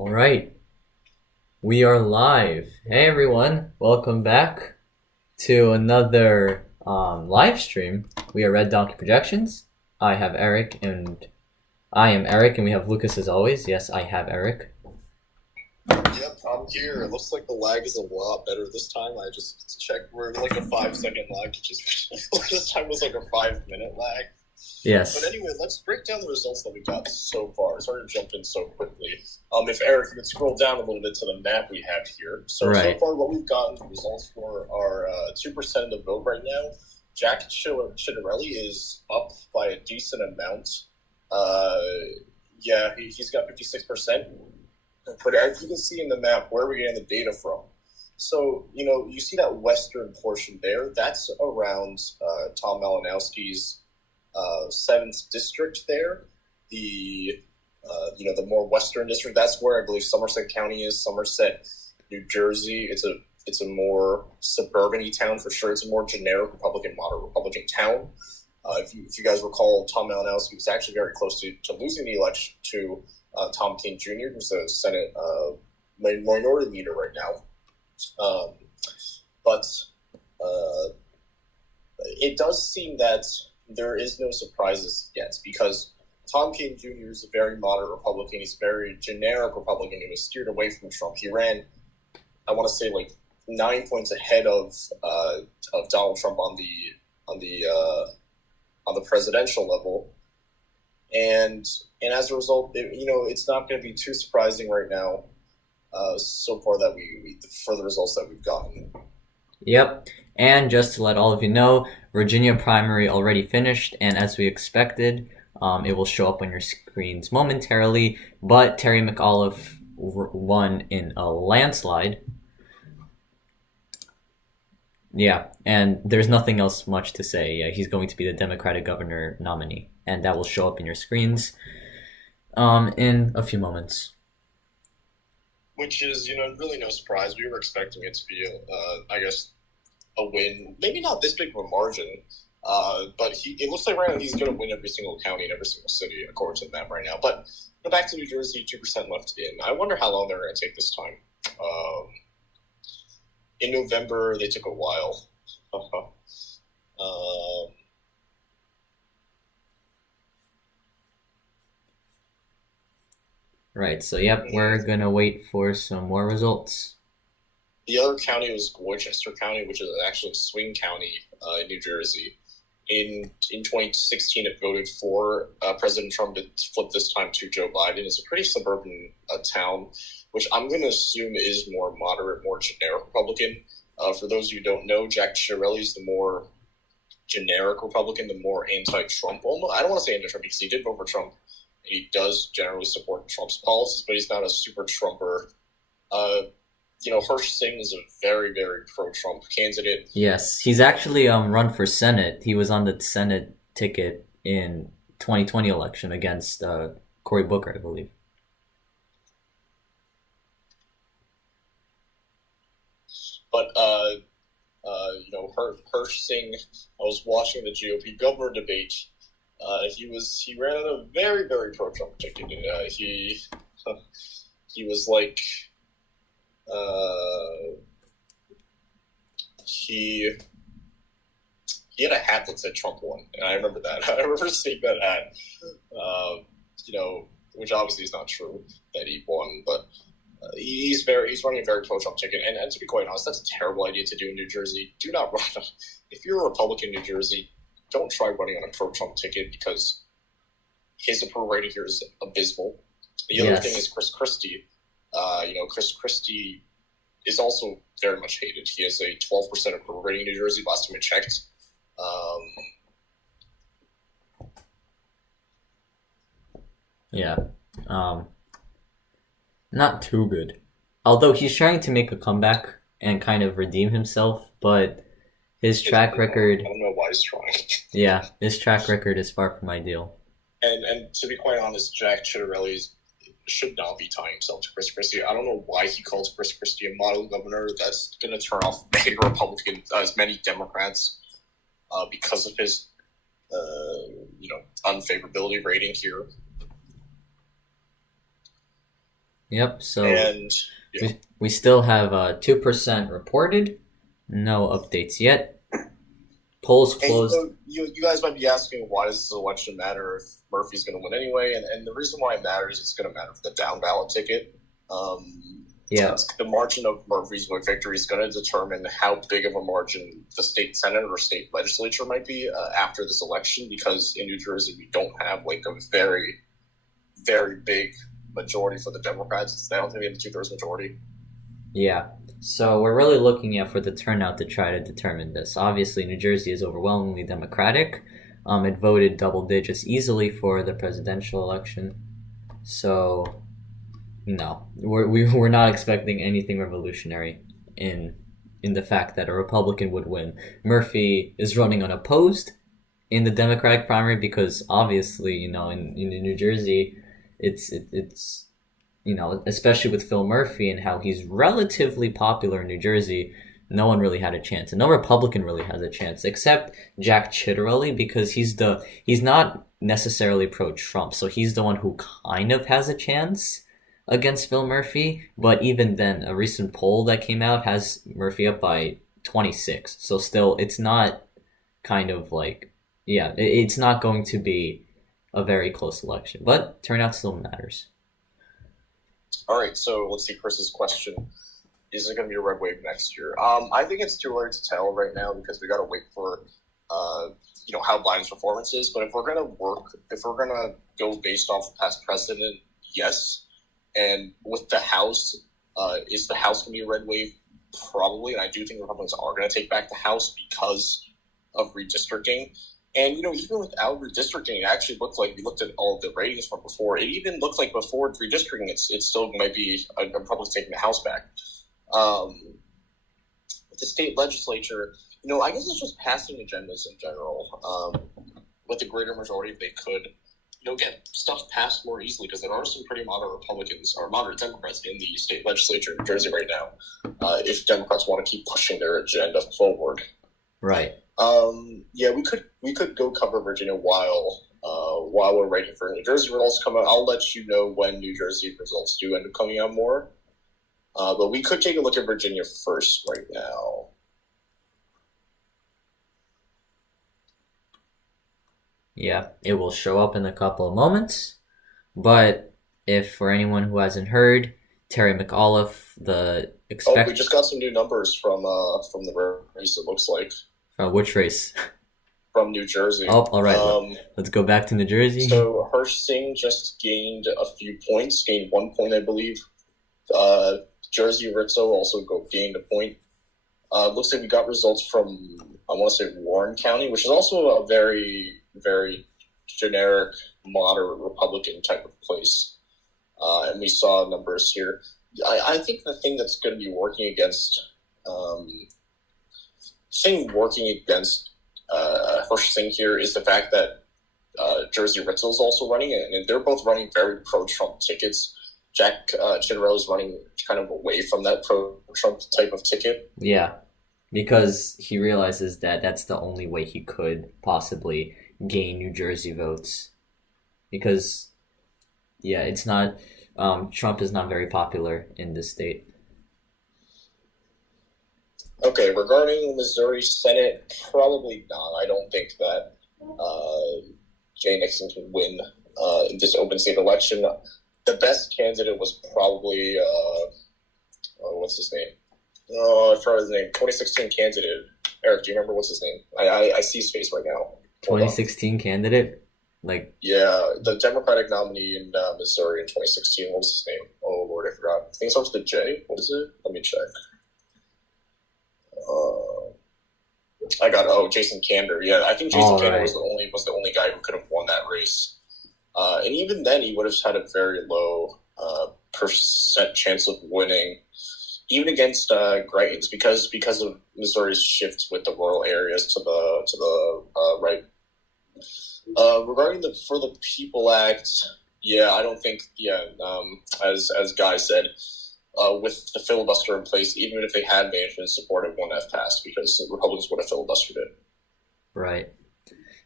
All right, we are live. Hey everyone, welcome back to another live stream. We are Red Donkey Projections. I am Eric, and we have Lucas as always. Yes, I have Eric. Yep, I'm here. It looks like the lag is a lot better this time. I just checked. We're like a 5-second lag, which is this time was like a 5-minute lag. Yes. But anyway, let's break down the results that we got so far. Sorry to jump in so quickly. If Eric, you could scroll down a little bit to the map we have here. So far, what we've gotten the results for are 2% of the vote right now. Jack Ciattarrelli is up by a decent amount. He's got 56%. But as you can see in the map, where are we getting the data from? So, you see that western portion there? That's around Tom Malinowski's 7th district there. The more western district, that's where I believe Somerset County is. Somerset, New Jersey. It's a more suburban-y town for sure. It's a more generic Republican, moderate Republican town. If you guys recall, Tom Malinowski was actually very close to losing the election to Tom King Jr., who's the Senate minority leader right now. But it does seem that there is no surprises yet, because Tom King Jr. is a very moderate Republican. He's a very generic Republican who was steered away from Trump. He ran, I want to say, like 9 points ahead of Donald Trump on the presidential level, and as a result, it's not going to be too surprising right now. So far that for the results that we've gotten. Yep. And just to let all of you know, Virginia primary already finished, and as we expected, it will show up on your screens momentarily. But Terry McAuliffe won in a landslide. Yeah, and there's nothing else much to say. Yeah, he's going to be the Democratic governor nominee, and that will show up in your screens in a few moments. Which is, really no surprise. We were expecting it to be, a win. Maybe not this big of a margin, but it looks like right now he's going to win every single county and every single city according to the map right now. But back to New Jersey, 2% left in. I wonder how long they're going to take this time. In November, they took a while. Right, so yep, we're going to wait for some more results. The other county was Worcester County, which is actually a swing county in New Jersey. In 2016, it voted for President Trump to flip this time to Joe Biden. It's a pretty suburban town, which I'm going to assume is more moderate, more generic Republican. For those of you who don't know, Jack Ciattarrelli is the more generic Republican, the more anti-Trump. Almost, I don't want to say anti-Trump because he did vote for Trump. He does generally support Trump's policies, but he's not a super Trumper. Hirsh Singh is a very, very pro-Trump candidate. Yes, he's actually run for Senate. He was on the Senate ticket in 2020 election against Cory Booker, I believe. But Hirsh Singh, I was watching the GOP governor debate. He ran on a very, very pro-Trump ticket. He was like, he had a hat that said Trump won, and I remember that. I remember seeing that hat. Which obviously is not true that he won, but he's running a very pro-Trump ticket, and to be quite honest, that's a terrible idea to do in New Jersey. Do not run. If you're a Republican in New Jersey, don't try running on a pro-Trump ticket, because his approval rating here is abysmal. The other thing is Chris Christie. Chris Christie is also very much hated. He has a 12% approval rating in New Jersey last time I checked. Not too good. Although he's trying to make a comeback and kind of redeem himself, but his track record... I don't know why he's trying. Yeah, his track record is far from ideal. And to be quite honest, Jack Ciattarrelli should not be tying himself to Chris Christie. I don't know why he calls Chris Christie a model governor. That's going to turn off many Republicans, as many Democrats, because of his, unfavorability rating here. Yep. So And yeah. we still have 2% reported. No updates yet. Polls closed. And you guys might be asking, why does this election matter if Murphy's going to win anyway? And the reason why it matters is it's going to matter for the down ballot ticket. The margin of Murphy's victory is going to determine how big of a margin the state senate or state legislature might be after this election, because in New Jersey we don't have like a very, very big majority for the Democrats. I don't think we have a 2/3 majority. Yeah. So we're really looking at for the turnout to try to determine this. Obviously, New Jersey is overwhelmingly Democratic. It voted double digits easily for the presidential election. So, we're not expecting anything revolutionary in the fact that a Republican would win. Murphy is running unopposed in the Democratic primary because obviously, in New Jersey, it's especially with Phil Murphy and how he's relatively popular in New Jersey, no one really had a chance. And no Republican really has a chance, except Jack Ciattarrelli, because he's not necessarily pro-Trump, so he's the one who kind of has a chance against Phil Murphy. But even then, a recent poll that came out has Murphy up by 26. So still, it's not it's not going to be a very close election. But turnout still matters. All right, so let's see Chris's question. Is it going to be a red wave next year? I think it's too early to tell right now because we got to wait for, how Biden's performance is. But if we're going to go based off of past precedent, yes. And with the House, is the House going to be a red wave? Probably. And I do think Republicans are going to take back the House because of redistricting. And, even without redistricting, it actually looked like, we looked at all of the ratings from before, it even looked like before redistricting, it still might be a Republican taking the House back. With the state legislature, I guess it's just passing agendas in general. With a greater majority, if they could, get stuff passed more easily, because there are some pretty moderate Republicans or moderate Democrats in the state legislature in New Jersey right now, if Democrats want to keep pushing their agenda forward. Right. We could go cover Virginia while we're waiting for New Jersey results to come out. I'll let you know when New Jersey results do end up coming out more. But we could take a look at Virginia first right now. Yeah, it will show up in a couple of moments. But if for anyone who hasn't heard, Terry McAuliffe, we just got some new numbers from the race, it looks like. Which race? From New Jersey. Oh, all right. Let's go back to New Jersey. So Hirsh Singh just gained a few points, gained 1 point, I believe. Jersey Rizzo also gained a point. Looks like we got results from, I want to say, Warren County, which is also a very, very generic, moderate Republican type of place. And we saw numbers here. I think the thing that's going to be working against Hirsh Singh here is the fact that Jersey Rizzo is also running, and they're both running very pro-Trump tickets. Jack Ciattarrelli is running kind of away from that pro-Trump type of ticket. Yeah, because he realizes that that's the only way he could possibly gain New Jersey votes. Because, it's not Trump is not very popular in this state. Okay, regarding Missouri Senate, probably not. I don't think that Jay Nixon can win in this open state election. The best candidate was probably, what's his name? Oh, I forgot his name. 2016 candidate. Eric, do you remember what's his name? I see his face right now. 2016 candidate? Yeah, the Democratic nominee in Missouri in 2016. What was his name? Oh, Lord, I forgot. I think it starts with a J. What is it? Let me check. Jason Kander. Yeah, I think Jason Kander was the only guy who could have won that race. And even then, he would have had a very low percent chance of winning, even against Greitens, because of Missouri's shift with the rural areas to the right. Regarding the For the People Act, I don't think. As Guy said. With the filibuster in place, even if they had management support, it wouldn't have passed because the Republicans would have filibustered it. Right.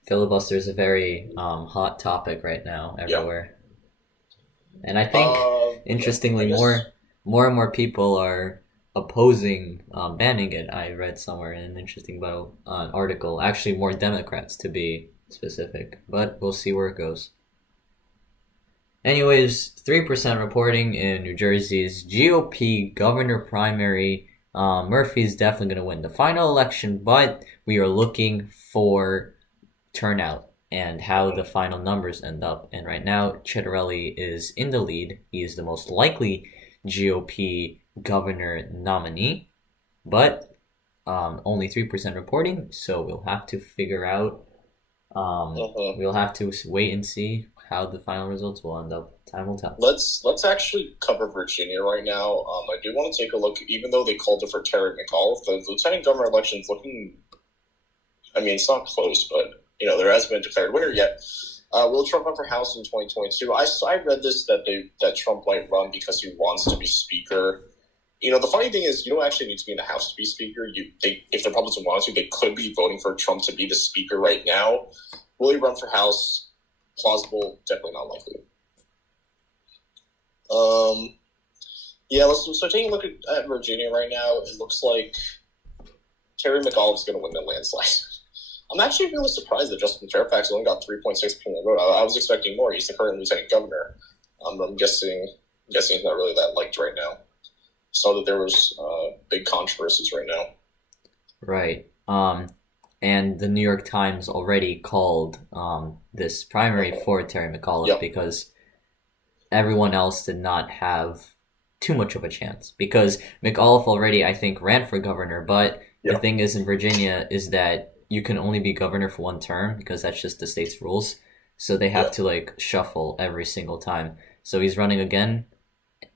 Filibuster is a very hot topic right now everywhere. Yeah. And I think interestingly, more and more people are opposing banning it. I read somewhere in an interesting article. Actually, more Democrats to be specific, but we'll see where it goes. Anyways, 3% reporting in New Jersey's GOP Governor Primary. Murphy's definitely going to win the final election, but we are looking for turnout and how the final numbers end up. And right now, Ciattarrelli is in the lead. He is the most likely GOP governor nominee, but only 3% reporting, so we'll have to figure out. We'll have to wait and see how the final results will end up. Time will tell. Let's actually cover Virginia right now. I do want to take a look, even though they called it for Terry McAuliffe, the lieutenant governor election is looking. I mean, it's not close, but there hasn't been a declared winner yet. Will Trump run for House in 2022? I read this that Trump might run because he wants to be Speaker. The funny thing is, you don't actually need to be in the House to be Speaker. If the Republicans wanted to, they could be voting for Trump to be the Speaker right now. Will he run for House? Plausible, definitely not likely. Let's start taking a look at Virginia right now. It looks like Terry McAuliffe is going to win the landslide. I'm actually really surprised that Justin Fairfax only got 3.6% of the vote. I was expecting more. He's the current lieutenant governor. I'm guessing he's not really that liked right now. Saw that there was big controversies right now. Right. And the New York Times already called this primary for Terry McAuliffe because everyone else did not have too much of a chance. Because McAuliffe already, I think, ran for governor, but the thing is in Virginia is that you can only be governor for one term because that's just the state's rules. So they have to shuffle every single time. So he's running again,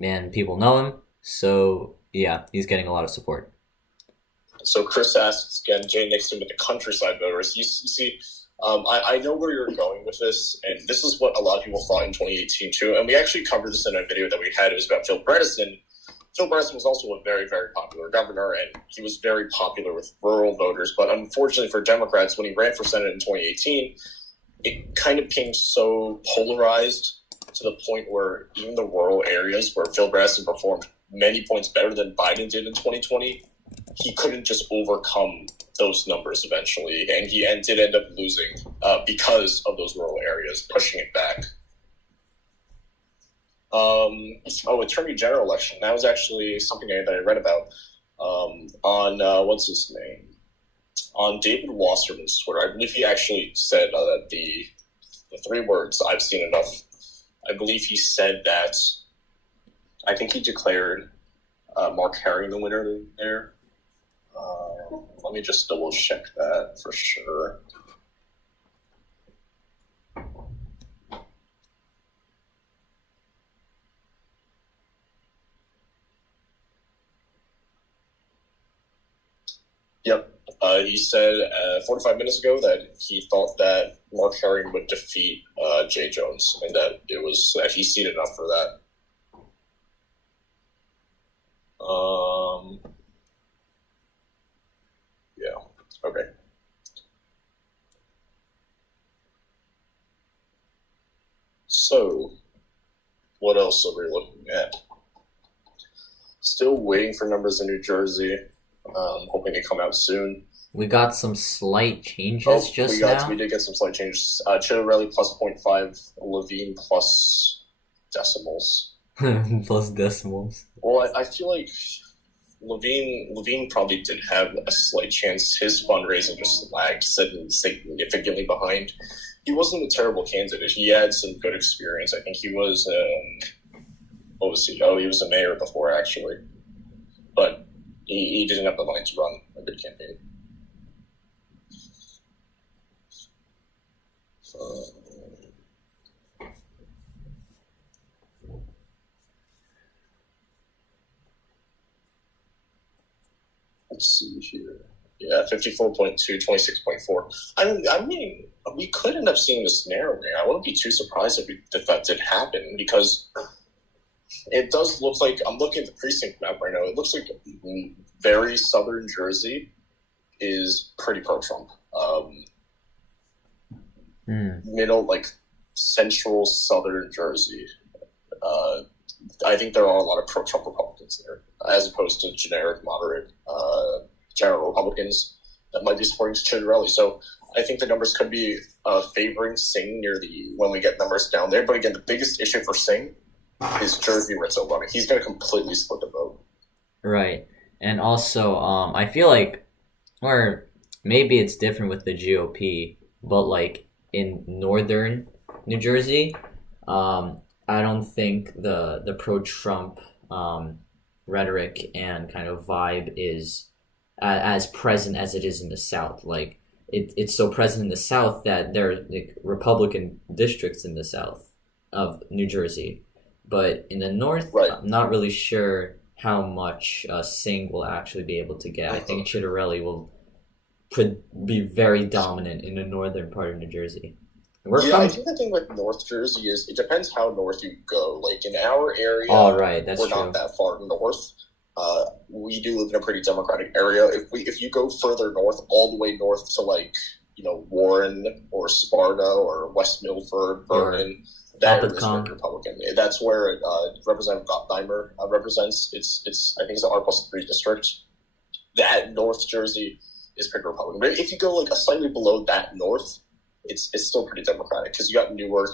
and people know him. So yeah, he's getting a lot of support. So Chris asks again, Jay Nixon with the countryside voters. You see, I know where you're going with this, and this is what a lot of people thought in 2018 too. And we actually covered this in a video that we had. It was about Phil Bredesen. Phil Bredesen was also a very, very popular governor, and he was very popular with rural voters. But unfortunately for Democrats, when he ran for Senate in 2018, it kind of became so polarized to the point where even the rural areas where Phil Bredesen performed many points better than Biden did in 2020, he couldn't just overcome those numbers eventually, and he did end up losing because of those rural areas pushing it back. Attorney General election. That was actually something that I read about on what's his name? On David Wasserman's Twitter. I believe he actually said that the 3 words, "I've seen enough." I believe he said that. I think he declared Mark Herring the winner there. Let me just double check that for sure. Yep. He said 45 minutes ago that he thought that Mark Herring would defeat Jay Jones, and that he's seen enough for that. Okay. So, what else are we looking at? Still waiting for numbers in New Jersey. Hoping to come out soon. We got some slight changes now. We did get some slight changes. Ciattarrelli plus 0.5, Levine plus decimals. Plus decimals. Well, I feel like Levine probably did have a slight chance. His fundraising just lagged significantly behind. He wasn't a terrible candidate. He had some good experience. I think he was what was he? Oh, he was a mayor before, actually. But he didn't have the money to run a good campaign. Let's see here. Yeah, 54.2, 26.4. I mean, we could end up seeing this narrowing. I wouldn't be too surprised if that did happen, because it does look like, I'm looking at the precinct map right now, it looks like very southern Jersey is pretty pro-Trump. Middle, central southern Jersey, I think there are a lot of pro-Trump Republicans there, as opposed to generic moderate general Republicans that might be supporting Ciattarelli. So I think the numbers could be favoring Singh when we get numbers down there. But again, the biggest issue for Singh is Jersey Rizzo running. He's going to completely split the vote. Right. And also, I feel like, or maybe it's different with the GOP, but like in northern New Jersey, I don't think the pro-Trump rhetoric and kind of vibe is as present as it is in the South. Like it's so present in the South that there are like Republican districts in the South of New Jersey, but in the North, right. I'm not really sure how much Singh will actually be able to get. I think Ciattarelli will be very dominant in the northern part of New Jersey. I think the thing with North Jersey is it depends how north you go. Like in our area, we're not that far north. We do live in a pretty Democratic area. If you go further north, all the way north to like Warren or Sparta or West Milford, Vernon, that is Republican. That's where Representative Gottheimer represents. I think it's the R+3 district. That North Jersey is pretty Republican. But if you go like a slightly below that north, it's still pretty Democratic because you got Newark,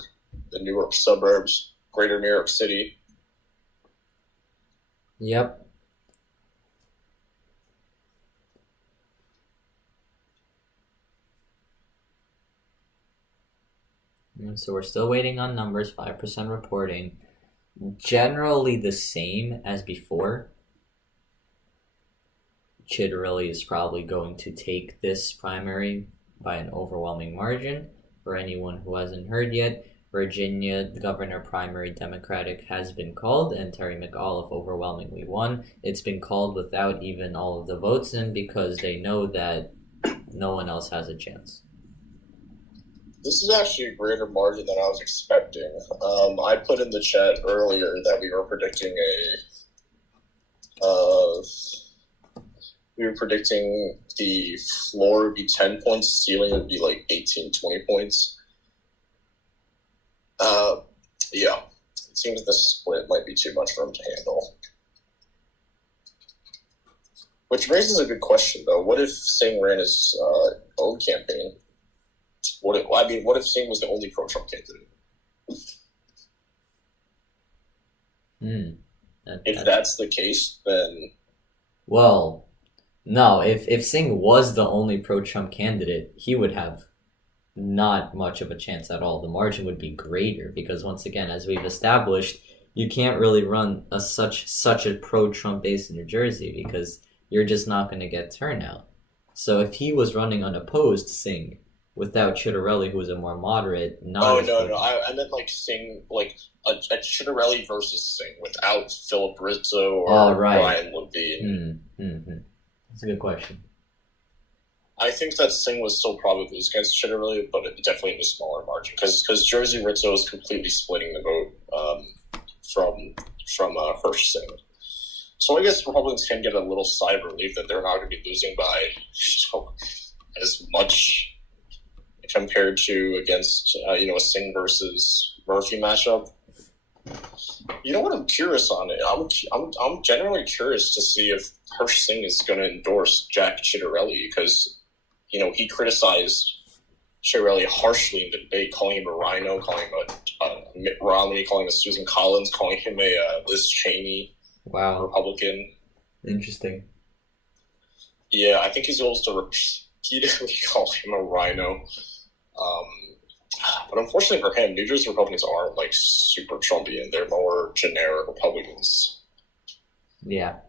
the Newark suburbs, Greater New York City. Yep. So we're still waiting on numbers, 5% reporting. Generally the same as before. Ciattarelli is probably going to take this primary by an overwhelming margin. For anyone who hasn't heard yet, Virginia Governor Primary Democratic has been called, and Terry McAuliffe overwhelmingly won. It's been called without even all of the votes in because they know that no one else has a chance. This is actually a greater margin than I was expecting. I put in the chat earlier that we were predicting the floor would be 10 points, ceiling would be like 18, 20 points. Yeah, it seems the split might be too much for him to handle. Which raises a good question, though. What if Singh ran his own campaign? What if Singh was the only pro-Trump candidate? If that's the case, then... Well, no. If Singh was the only pro-Trump candidate, he would have not much of a chance at all. The margin would be greater because, once again, as we've established, you can't really run such a pro-Trump base in New Jersey because you're just not going to get turnout. So if he was running unopposed, Singh, without Ciattarelli, who was a more moderate, no. I meant like Singh, like a Ciattarelli versus Singh without Philip Rizzo or Ryan Levine. That's a good question. I think that Singh was still probably lose against Ciattarelli, but definitely in a smaller margin because Jersey Rizzo is completely splitting the vote from Hirsh Singh. So I guess Republicans can get a little sigh of relief that they're not going to be losing by as much compared to against a Singh versus Murphy matchup. You know what I'm curious on it? I'm genuinely curious to see if Hirsh Singh is going to endorse Jack Ciattarrelli because he criticized Ciattarelli harshly in the debate, calling him a rhino, calling him a Mitt Romney, calling him a Susan Collins, calling him a Liz Cheney Republican. Interesting. Yeah, I think he's supposed to repeatedly call him a rhino. But unfortunately for him, New Jersey Republicans aren't like super Trumpian. They're more generic Republicans. Yeah.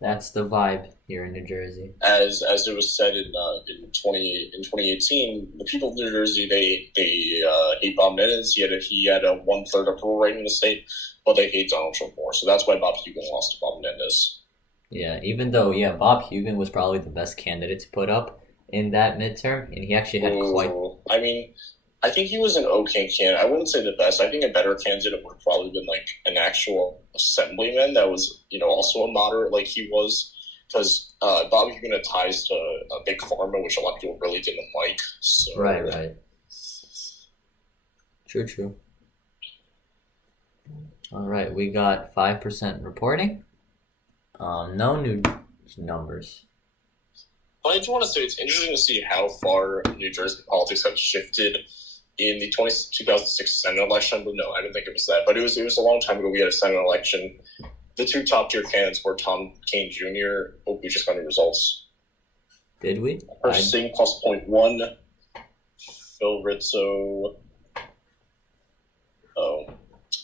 That's the vibe here in New Jersey. As it was said in 2018, the people of New Jersey they hate Bob Menendez. He had a 1/3 approval rating in the state, but they hate Donald Trump more. So that's why Bob Hugin lost to Bob Menendez. Yeah, even though Bob Hugin was probably the best candidate to put up in that midterm, and he actually had I think he was an okay candidate. I wouldn't say the best. I think a better candidate would have probably been like an actual assemblyman that was, also a moderate like he was. Because Bob Hugin had ties to a big pharma, which a lot of people really didn't like. So. Right. True. All right, we got 5% reporting. No new numbers. I just want to say it's interesting to see how far New Jersey politics have shifted in the 2006 Senate election. But no, I don't think it was that. But it was a long time ago. We had a Senate election. The two top-tier candidates were Tom Kean Jr. Oh, we just got the results. Did we? Hirsh Singh plus 0.1. Phil Rizzo. Oh,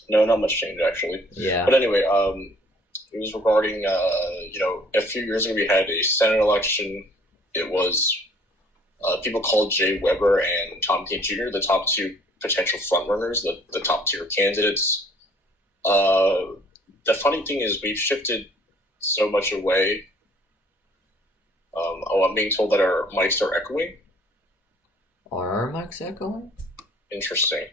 no, not much change actually. Yeah. But anyway, it was regarding a few years ago we had a Senate election. It was people called Jay Weber and Tom Kean Jr. the top two potential frontrunners, the top tier candidates. The funny thing is we've shifted so much away. I'm being told that our mics are echoing. Are our mics echoing? Interesting.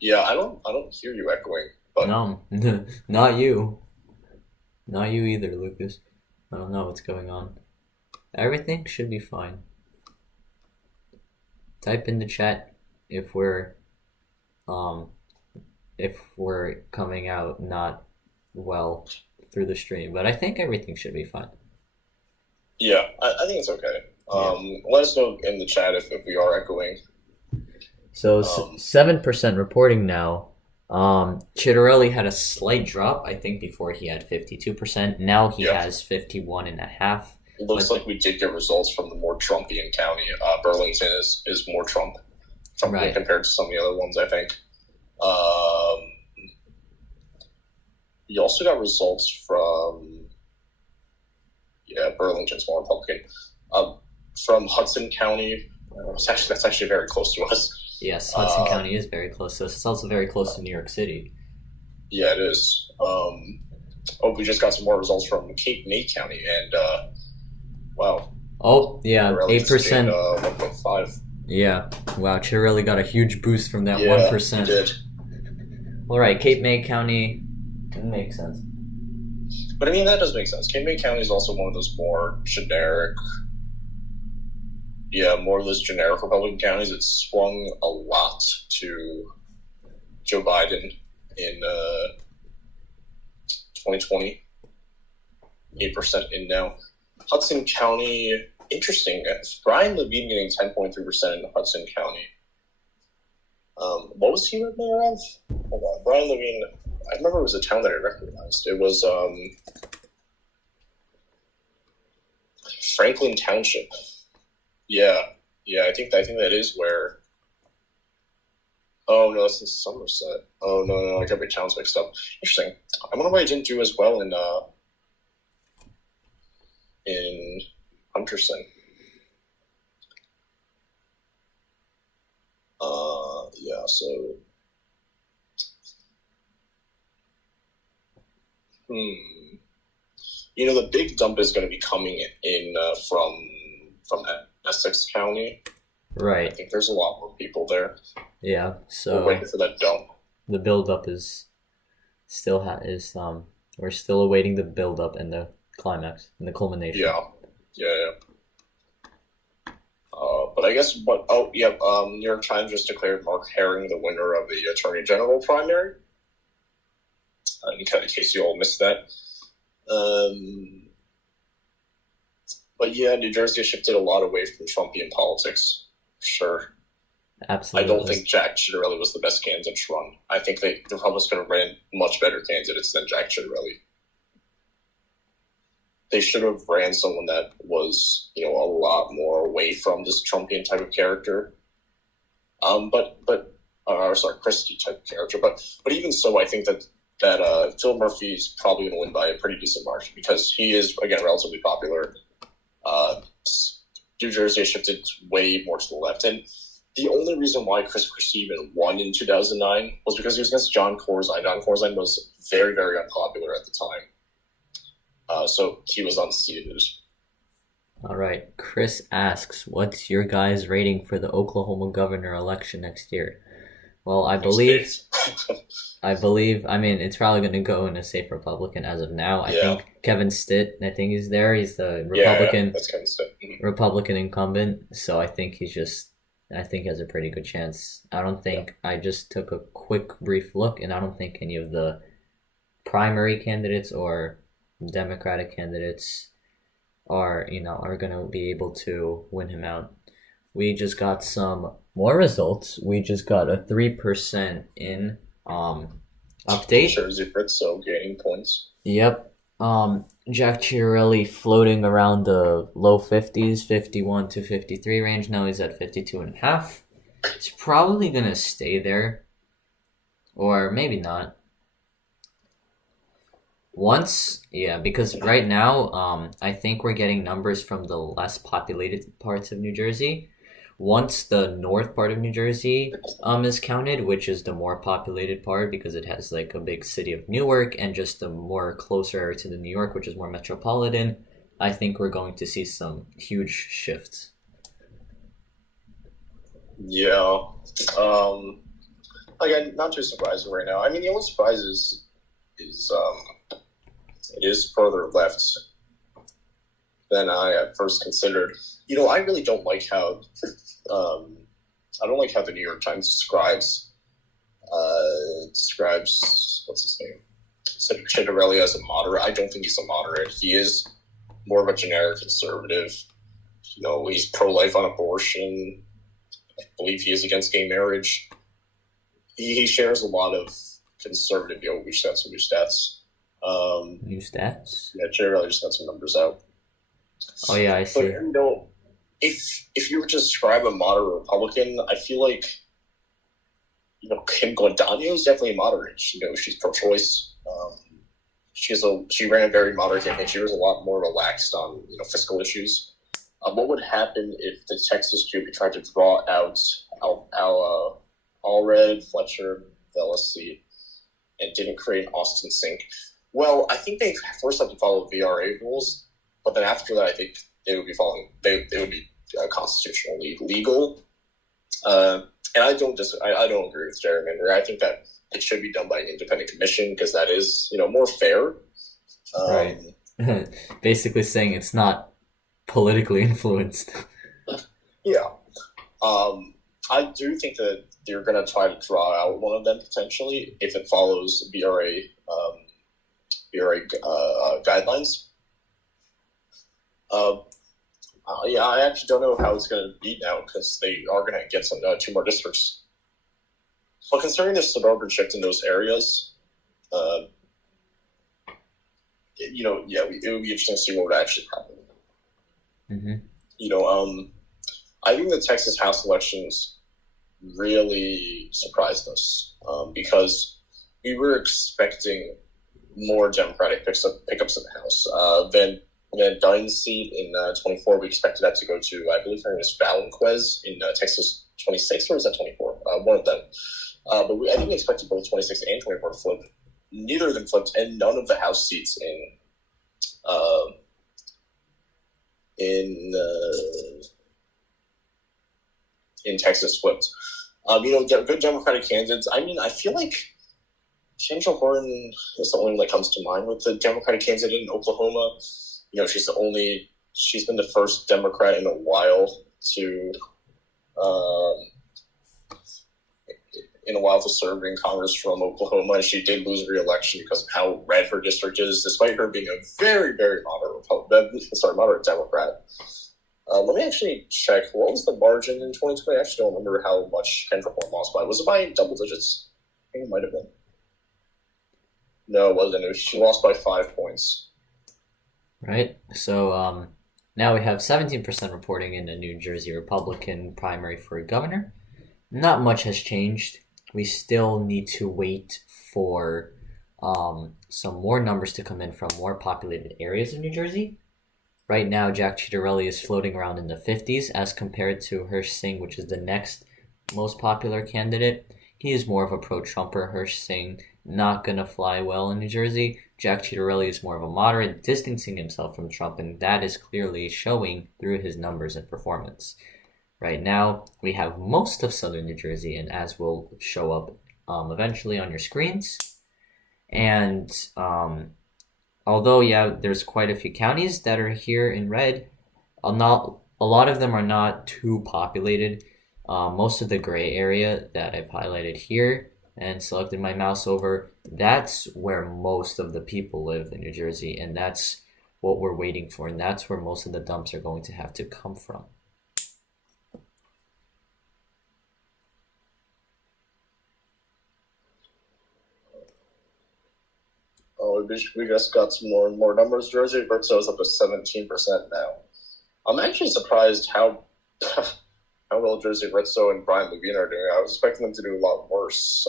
Yeah, I don't hear you echoing. But no, not you. Not you either, Lucas. I don't know what's going on. Everything should be fine. Type in the chat if we're coming out not well through the stream, but I think everything should be fine. Yeah, I think it's okay. Let us know in the chat if we are echoing. So 7% reporting now. Ciattarrelli had a slight drop, I think, before he had 52%. Now he has 51.5%. It looks like we did get results from the more Trumpian county. Burlington is more Trumpian right, compared to some of the other ones, I think. We also got results from Burlington's more Republican. From Hudson County, that's actually very close to us. Yes, Hudson County is very close to us. It's also very close to New York City. Yeah, it is. We just got some more results from Cape May County, and wow. Oh, yeah, 8%. 1.5. Yeah, wow, Ciattarrelli got a huge boost from that 1%. He did. All right, Cape May County makes sense. But I mean, that does make sense. Cape May County is also one of those more generic... more of those generic Republican counties. It swung a lot to Joe Biden in 2020. 8% in now. Hudson County, interesting. Brian Levine getting 10.3% in Hudson County. What was he mayor of? Hold on. Brian Levine, I remember it was a town that I recognized. It was Franklin Township. Yeah, I think that is where. Oh no, that's in Somerset. Oh no, I got my towns mixed up. Interesting. I wonder why I didn't do as well in Hunterson. So. The big dump is going to be coming in from Essex County. Right. I think there's a lot more people there. Yeah, so we're waiting for that dump. The build-up is still we're still awaiting the build-up and the climax and the culmination. Yeah. But I guess New York Times just declared Mark Herring the winner of the Attorney General primary. In case you all missed that. But yeah, New Jersey has shifted a lot away from Trumpian politics. Sure. Absolutely. I don't think Jack Ciattarrelli was the best candidate to run. I think the Republicans could have ran much better candidates than Jack Ciattarrelli. They should have ran someone that was, a lot more away from this Trumpian type of character. Christie type of character. But even so, I think that Phil Murphy is probably going to win by a pretty decent margin because he is, again, relatively popular. New Jersey has shifted way more to the left. And the only reason why Chris Christie even won in 2009 was because he was against John Corzine. John Corzine was very, very unpopular at the time. So he was unseated. All right. Chris asks, what's your guys' rating for the Oklahoma governor election next year? Well, I believe, it's probably going to go in a safe Republican as of now. I think Kevin Stitt, he's there. He's the Republican, that's Kevin Stitt. Republican incumbent. So I think he's just, I think he has a pretty good chance. I don't think I just took a quick brief look, and I don't think any of the primary candidates or Democratic candidates are gonna be able to win him out. We just got some more results. We just got a 3% in update. Jersey Fritz, so gaining points. Yep. Jack Ciattarrelli floating around the low 50s, 51 to 53 range. Now he's at 52.5. He's probably gonna stay there, or maybe not. Because right now, I think we're getting numbers from the less populated parts of New Jersey. Once the north part of New Jersey is counted, which is the more populated part because it has like a big city of Newark and just a more closer area to the New York, which is more metropolitan, I think we're going to see some huge shifts. Yeah. Again, not too surprising right now. I mean, the only surprise is it is further left than I at first considered. I really don't like how the New York Times describes what's his name? Ciattarrelli as a moderate. I don't think he's a moderate. He is more of a generic conservative. He's pro-life on abortion. I believe he is against gay marriage. He shares a lot of conservative new stats. New stats? Yeah, Ciattarrelli just got some numbers out. Oh yeah, I see. But if you were to describe a moderate Republican, I feel like Kim Guadagno is definitely a moderate. She's pro-choice. She ran a very moderate campaign. She was a lot more relaxed on fiscal issues. What would happen if the Texas GOP tried to draw out Allred, Fletcher, Velas seat, and didn't create an Austin sink? Well, I think they first have to follow VRA rules, but then after that, I think they would be constitutionally legal. And I don't agree with gerrymandering. I think that it should be done by an independent commission because that is more fair. Right. Basically saying it's not politically influenced. Yeah. I do think that they're going to try to draw out one of them potentially if it follows VRA guidelines. I actually don't know how it's going to be now because they are going to get some 2 more districts. But considering the suburban shift in those areas, it would be interesting to see what would actually happen. Mm-hmm. I think the Texas House elections really surprised us because we were expecting more Democratic pickups in the House. Then Dunn's seat in 24, we expected that to go to, I believe her name is Valenquez in Texas 26, or is that 24? One of them. But I think we expected both 26 and 24 to flip. Neither of them flipped, and none of the House seats in Texas flipped. Good Democratic candidates. I mean, I feel like Kendra Horton is the only one that comes to mind with the Democratic candidate in Oklahoma. She's been the first Democrat in a while to serve in Congress from Oklahoma. She did lose re-election because of how red her district is, despite her being a very, very moderate Democrat. Let me actually check. What was the margin in 2020? I actually don't remember how much Kendra Horton lost by. Was it by double digits? I think it might have been. No, it wasn't. She lost by 5 points. Right. So now we have 17% reporting in the New Jersey Republican primary for governor. Not much has changed. We still need to wait for some more numbers to come in from more populated areas of New Jersey. Right now, Jack Ciattarrelli is floating around in the 50s as compared to Hirsh Singh, which is the next most popular candidate. He is more of a pro-Trumper. Hirsh Singh, not going to fly well in New Jersey. Jack Ciattarrelli is more of a moderate, distancing himself from Trump, and that is clearly showing through his numbers and performance. Right now, we have most of southern New Jersey, and as will show up eventually on your screens. And although, there's quite a few counties that are here in red, a lot of them are not too populated. most of the gray area that I've highlighted here and selected my mouse over, that's where most of the people live in New Jersey, and that's what we're waiting for, and that's where most of the dumps are going to have to come from. Oh, we just got some more and more numbers. Jersey Rizzo's up to 17% now. I'm actually surprised how well Jersey Rizzo and Brian Levine are doing. I was expecting them to do a lot worse.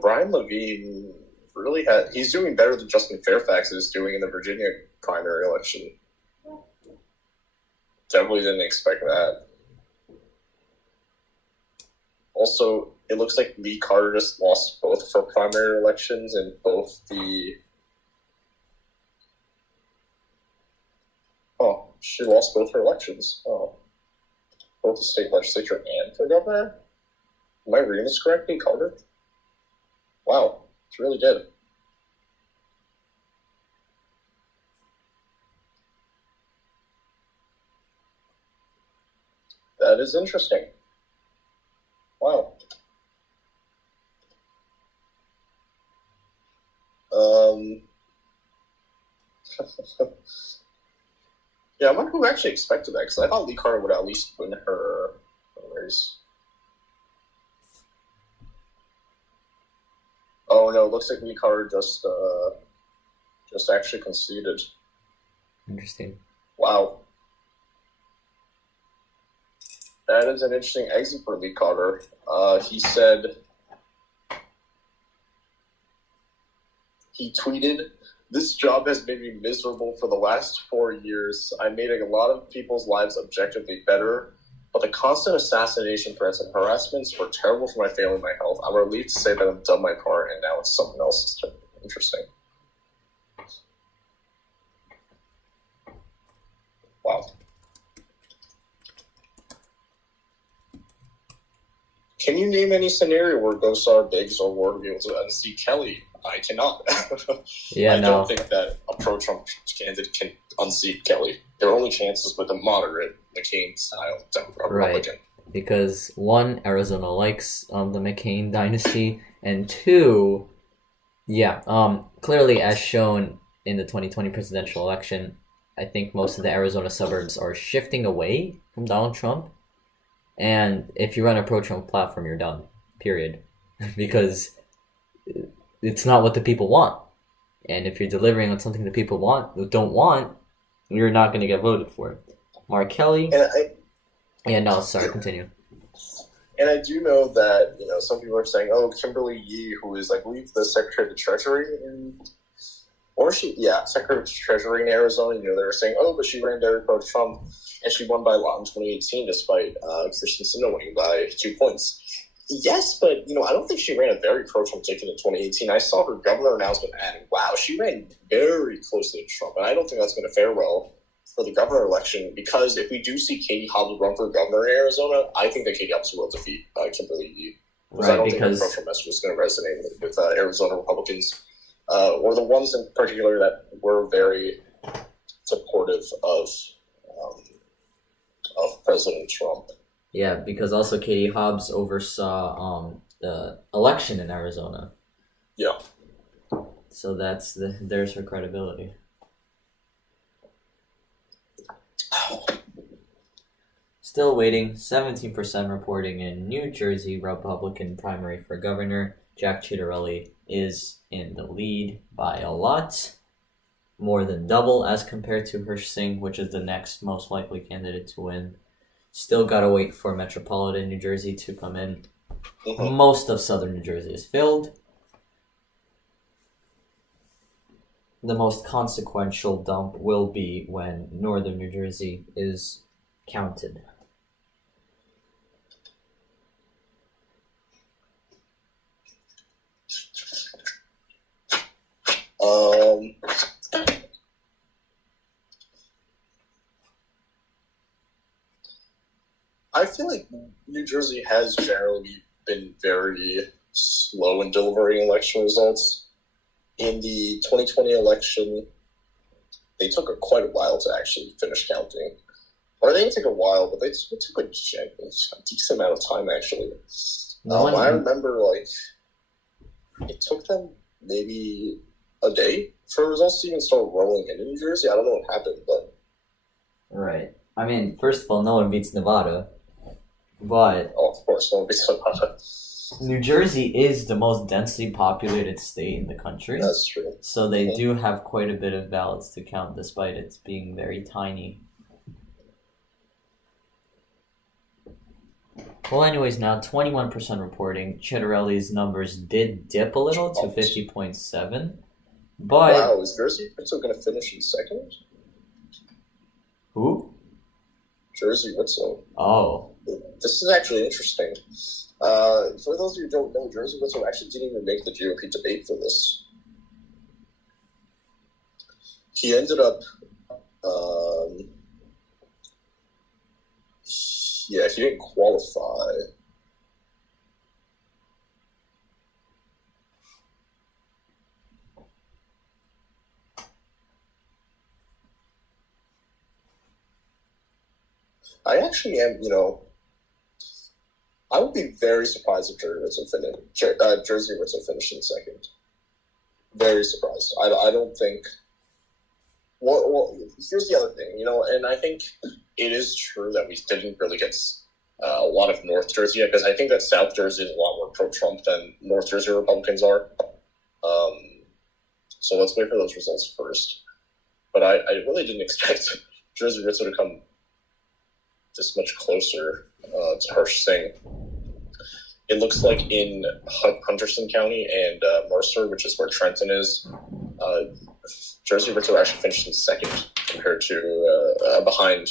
Brian Levine really he's doing better than Justin Fairfax is doing in the Virginia primary election. Definitely didn't expect that. Also, it looks like Lee Carter just lost both of her primary elections and both the... Oh, she lost both her elections. Oh. Both the state legislature and for governor? Am I reading this correctly, Carter? Wow, she really did. That is interesting. Wow. Yeah, I wonder who actually expected that, because I thought Lee Carter would at least win her race. Oh no, it looks like Lee Carter just actually conceded. Interesting. Wow. That is an interesting exit for Lee Carter. He tweeted, "This job has made me miserable for the last 4 years. I made a lot of people's lives objectively better, but the constant assassination threats and harassments were terrible for my family and my health. I'm relieved to say that I've done my part, and now it's someone else's turn." Interesting. Wow. Can you name any scenario where Gosar, Biggs, or Ward will be able to unseat Kelly? I cannot. Yeah, I don't think that a pro-Trump candidate can unseat Kelly. Their only chances with a moderate McCain-style Republican. Right, because one, Arizona likes the McCain dynasty, and two, clearly as shown in the 2020 presidential election, I think most of the Arizona suburbs are shifting away from Donald Trump. And if you run a pro-Trump platform, you're done, period. Because it's not what the people want. And if you're delivering on something that people don't want, you're not going to get voted for. Mark Kelly. Continue. And I do know that, some people are saying, Kimberly Yee, who is, I believe, the Secretary of the Treasury Secretary of the Treasury in Arizona, they were saying, but she ran very pro-Trump, and she won by a lot in 2018, despite Kristen winning by 2 points. Yes, but, I don't think she ran a very pro-Trump ticket in 2018. I saw her governor announcement and, wow, she ran very closely to Trump, and I don't think that's going to fare well for the governor election, because if we do see Katie Hobbs run for governor in Arizona, I think that Katie Hobbs will defeat Kimberly Yee. Because I don't think the pro-Trump message is going to resonate with Arizona Republicans. Or the ones in particular that were very supportive of President Trump. Yeah, because also Katie Hobbs oversaw the election in Arizona. Yeah. So there's her credibility. Still waiting. 17% reporting in New Jersey Republican primary for governor. Jack Ciattarrelli is in the lead by a lot, more than double as compared to Hirsh Singh, which is the next most likely candidate to win. Still gotta wait for metropolitan New Jersey to come in. Mm-hmm. Most of southern New Jersey is filled. The most consequential dump will be when northern New Jersey is counted. I feel like New Jersey has generally been very slow in delivering election results. In the 2020 election, they took quite a while to actually finish counting. Or they didn't take a while, but it took a decent amount of time, actually. I remember, it took them maybe a day for results to even start rolling into New Jersey. I don't know what happened, but... Right. I mean, first of all, no one beats Nevada, but... Oh, of course, no one beats Nevada. New Jersey is the most densely populated state in the country. That's true. So they do have quite a bit of ballots to count, despite it being very tiny. Well, anyways, now 21% reporting. Ciattarelli's numbers did dip a little to 50.7, but... Wow, is Jersey Ritzo going to finish in second? Who? Jersey Ritzo. Oh. This is actually interesting. For those of you who don't know, Jersey Ritzo actually didn't even make the GOP debate for this. He ended up... Yeah, he didn't qualify. I actually am, I would be very surprised if Jersey Ritzo finished in second. Very surprised. I don't think... Well, here's the other thing, and I think it is true that we didn't really get a lot of North Jersey, because I think that South Jersey is a lot more pro-Trump than North Jersey Republicans are. So let's wait for those results first. But I really didn't expect Jersey Ritzo to come this much closer to Hirsh Singh. It looks like in Henderson County and Mercer, which is where Trenton is, Jersey Ritzo actually finished in second compared to behind,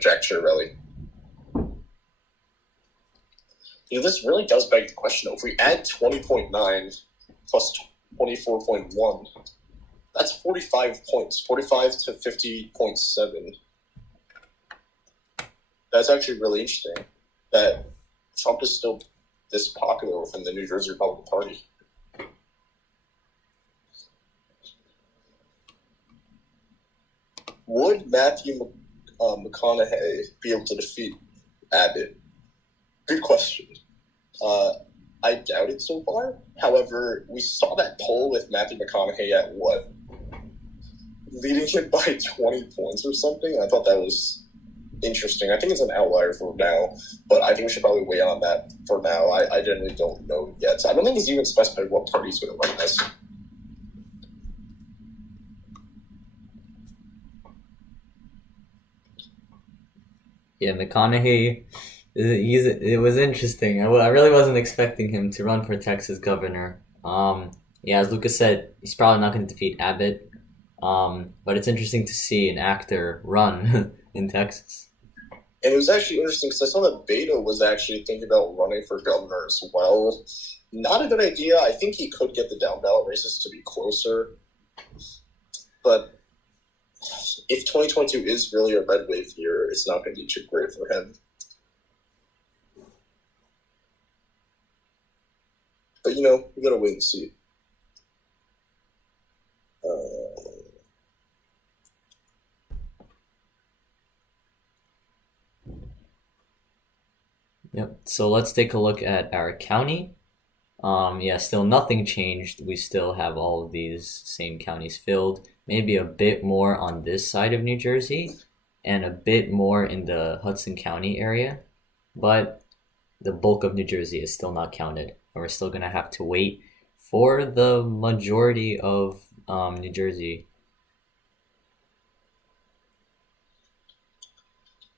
Jack Ciattarrelli. This really does beg the question, though. If we add 20.9 plus 24.1, that's 45 points, 45 to 50.7. That's actually really interesting that Trump is still this popular within the New Jersey Republican Party. Would Matthew McConaughey be able to defeat Abbott? Good question. I doubt it so far. However, we saw that poll with Matthew McConaughey at what? Leading him by 20 points or something. I thought that was interesting. I think it's an outlier for now, but I think we should probably wait on that for now. I generally don't know yet. So I don't think he's even specified what party he's going to run as. Yeah, McConaughey, it was interesting. I really wasn't expecting him to run for Texas governor. Yeah, as Lucas said, he's probably not going to defeat Abbott. But it's interesting to see an actor run in Texas. And it was actually interesting because I saw that Beto was actually thinking about running for governor as well. Not a good idea. I think he could get the down ballot races to be closer. But if 2022 is really a red wave year, it's not going to be too great for him. But, we got to wait and see. Yep. So let's take a look at our county. Yeah, still nothing changed. We still have all of these same counties filled. Maybe a bit more on this side of New Jersey and a bit more in the Hudson County area. But the bulk of New Jersey is still not counted. And we're still going to have to wait for the majority of New Jersey.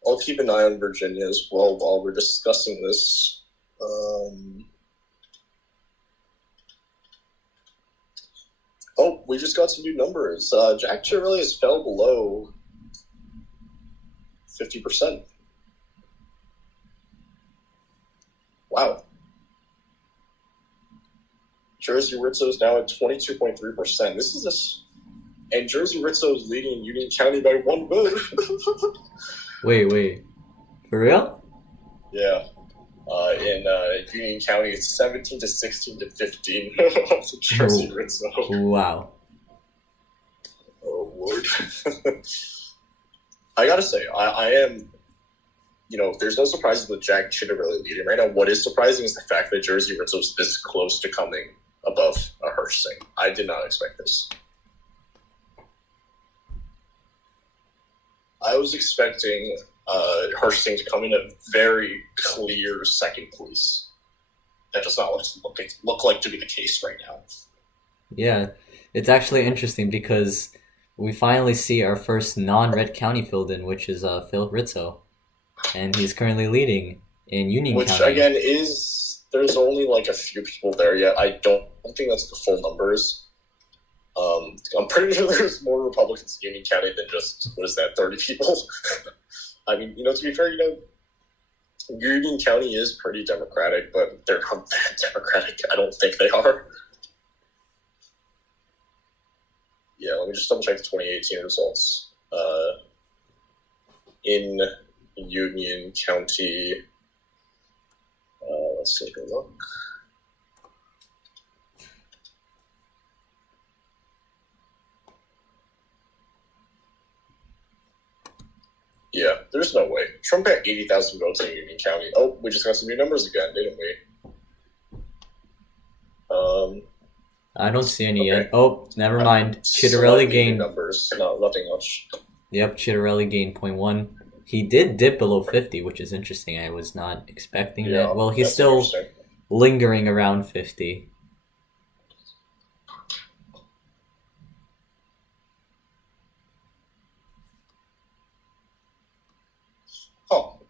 I'll keep an eye on Virginia as well while we're discussing this. Oh, we just got some new numbers. Jack Ciattarrelli has fell below 50%. Wow. Jersey Ritzo is now at 22.3%. This is and Jersey Ritzo is leading Union County by 1 vote. Wait. For real? Yeah. In Union County, it's 17 to 16 to 15. Jersey Ritzo. Wow. Oh, Lord. I gotta say, I am there's no surprises with Jack Ciattarrelli leading right now. What is surprising is the fact that Jersey Rizzo's this close to coming above a Hirsh Singh. I did not expect this. I was expecting Hirsh Singh to come in a very clear second place. That does not look like to be the case right now. Yeah, it's actually interesting because we finally see our first non-red county filled in, which is Phil Rizzo. And he's currently leading in Union Which, County. Which, again, there's only like a few people there yet. I don't think that's the full numbers. I'm pretty sure there's more Republicans in Union County than just, 30 people? I mean, to be fair, Union County is pretty Democratic, but they're not that Democratic. I don't think they are. Yeah, let me just double check the 2018 results. In Union County, let's take a look. Yeah, there's no way. Trump got 80,000 votes in Union County. Oh, we just got some new numbers again, didn't we? I don't see any yet. Oh, never mind. Ciattarrelli gained numbers. No, nothing else. Yep, Ciattarelli gained 0.1. He did dip below 50, which is interesting. I was not expecting that. Well, he's still lingering around 50. Oh.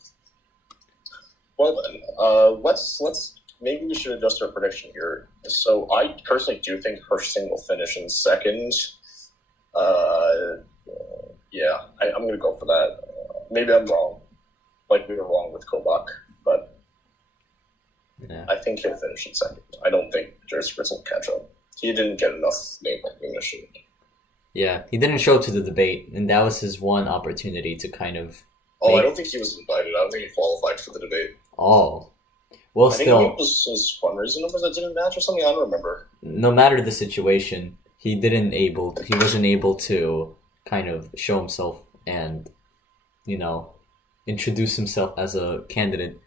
Well then, let's maybe we should adjust our prediction here. So I personally do think Hirsh Singh will finish in second. Yeah, I'm going to go for that. Maybe I'm wrong, like we were wrong with Klobuchar, but yeah. I think he'll finish in second. I don't think Jersey Rizzo will catch up. He didn't get enough name recognition. Yeah, he didn't show up to the debate, and that was his one opportunity to kind of... I don't think he was invited. I don't think he qualified for the debate. Oh. Well, I think it was his fundraising numbers that didn't match or something. I don't remember. No matter the situation, he wasn't able to kind of show himself and, introduce himself as a candidate.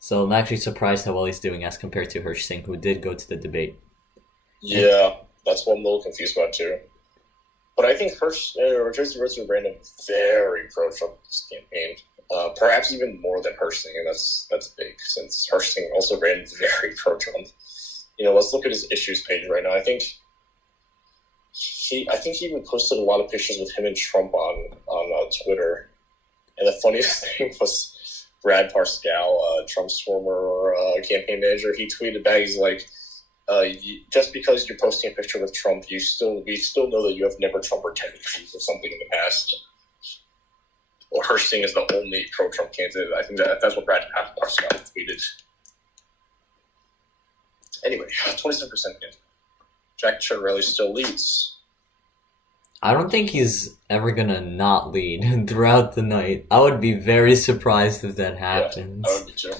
So I'm actually surprised how well he's doing as compared to Hirsh Singh, who did go to the debate. Yeah, that's what I'm a little confused about too. But I think Jersey Rizzo ran a very pro-Trump campaign. Perhaps even more than Hirsh Singh, and that's big, since Hirsh Singh also ran very pro-Trump. Let's look at his issues page right now. I think he even posted a lot of pictures with him and Trump on Twitter. And the funniest thing was Brad Parscale, Trump's former campaign manager. He tweeted back, he's like, just because you're posting a picture with Trump, we still know that you have never Trumpered tendencies or something in the past. Or Hirsh Singh is the only pro-Trump candidate. I think that's what Brad Parscale tweeted. Anyway, 27% in. Jack Ciattarrelli still leads. I don't think he's ever gonna not lead throughout the night. I would be very surprised if that happens. Yeah, I would be too.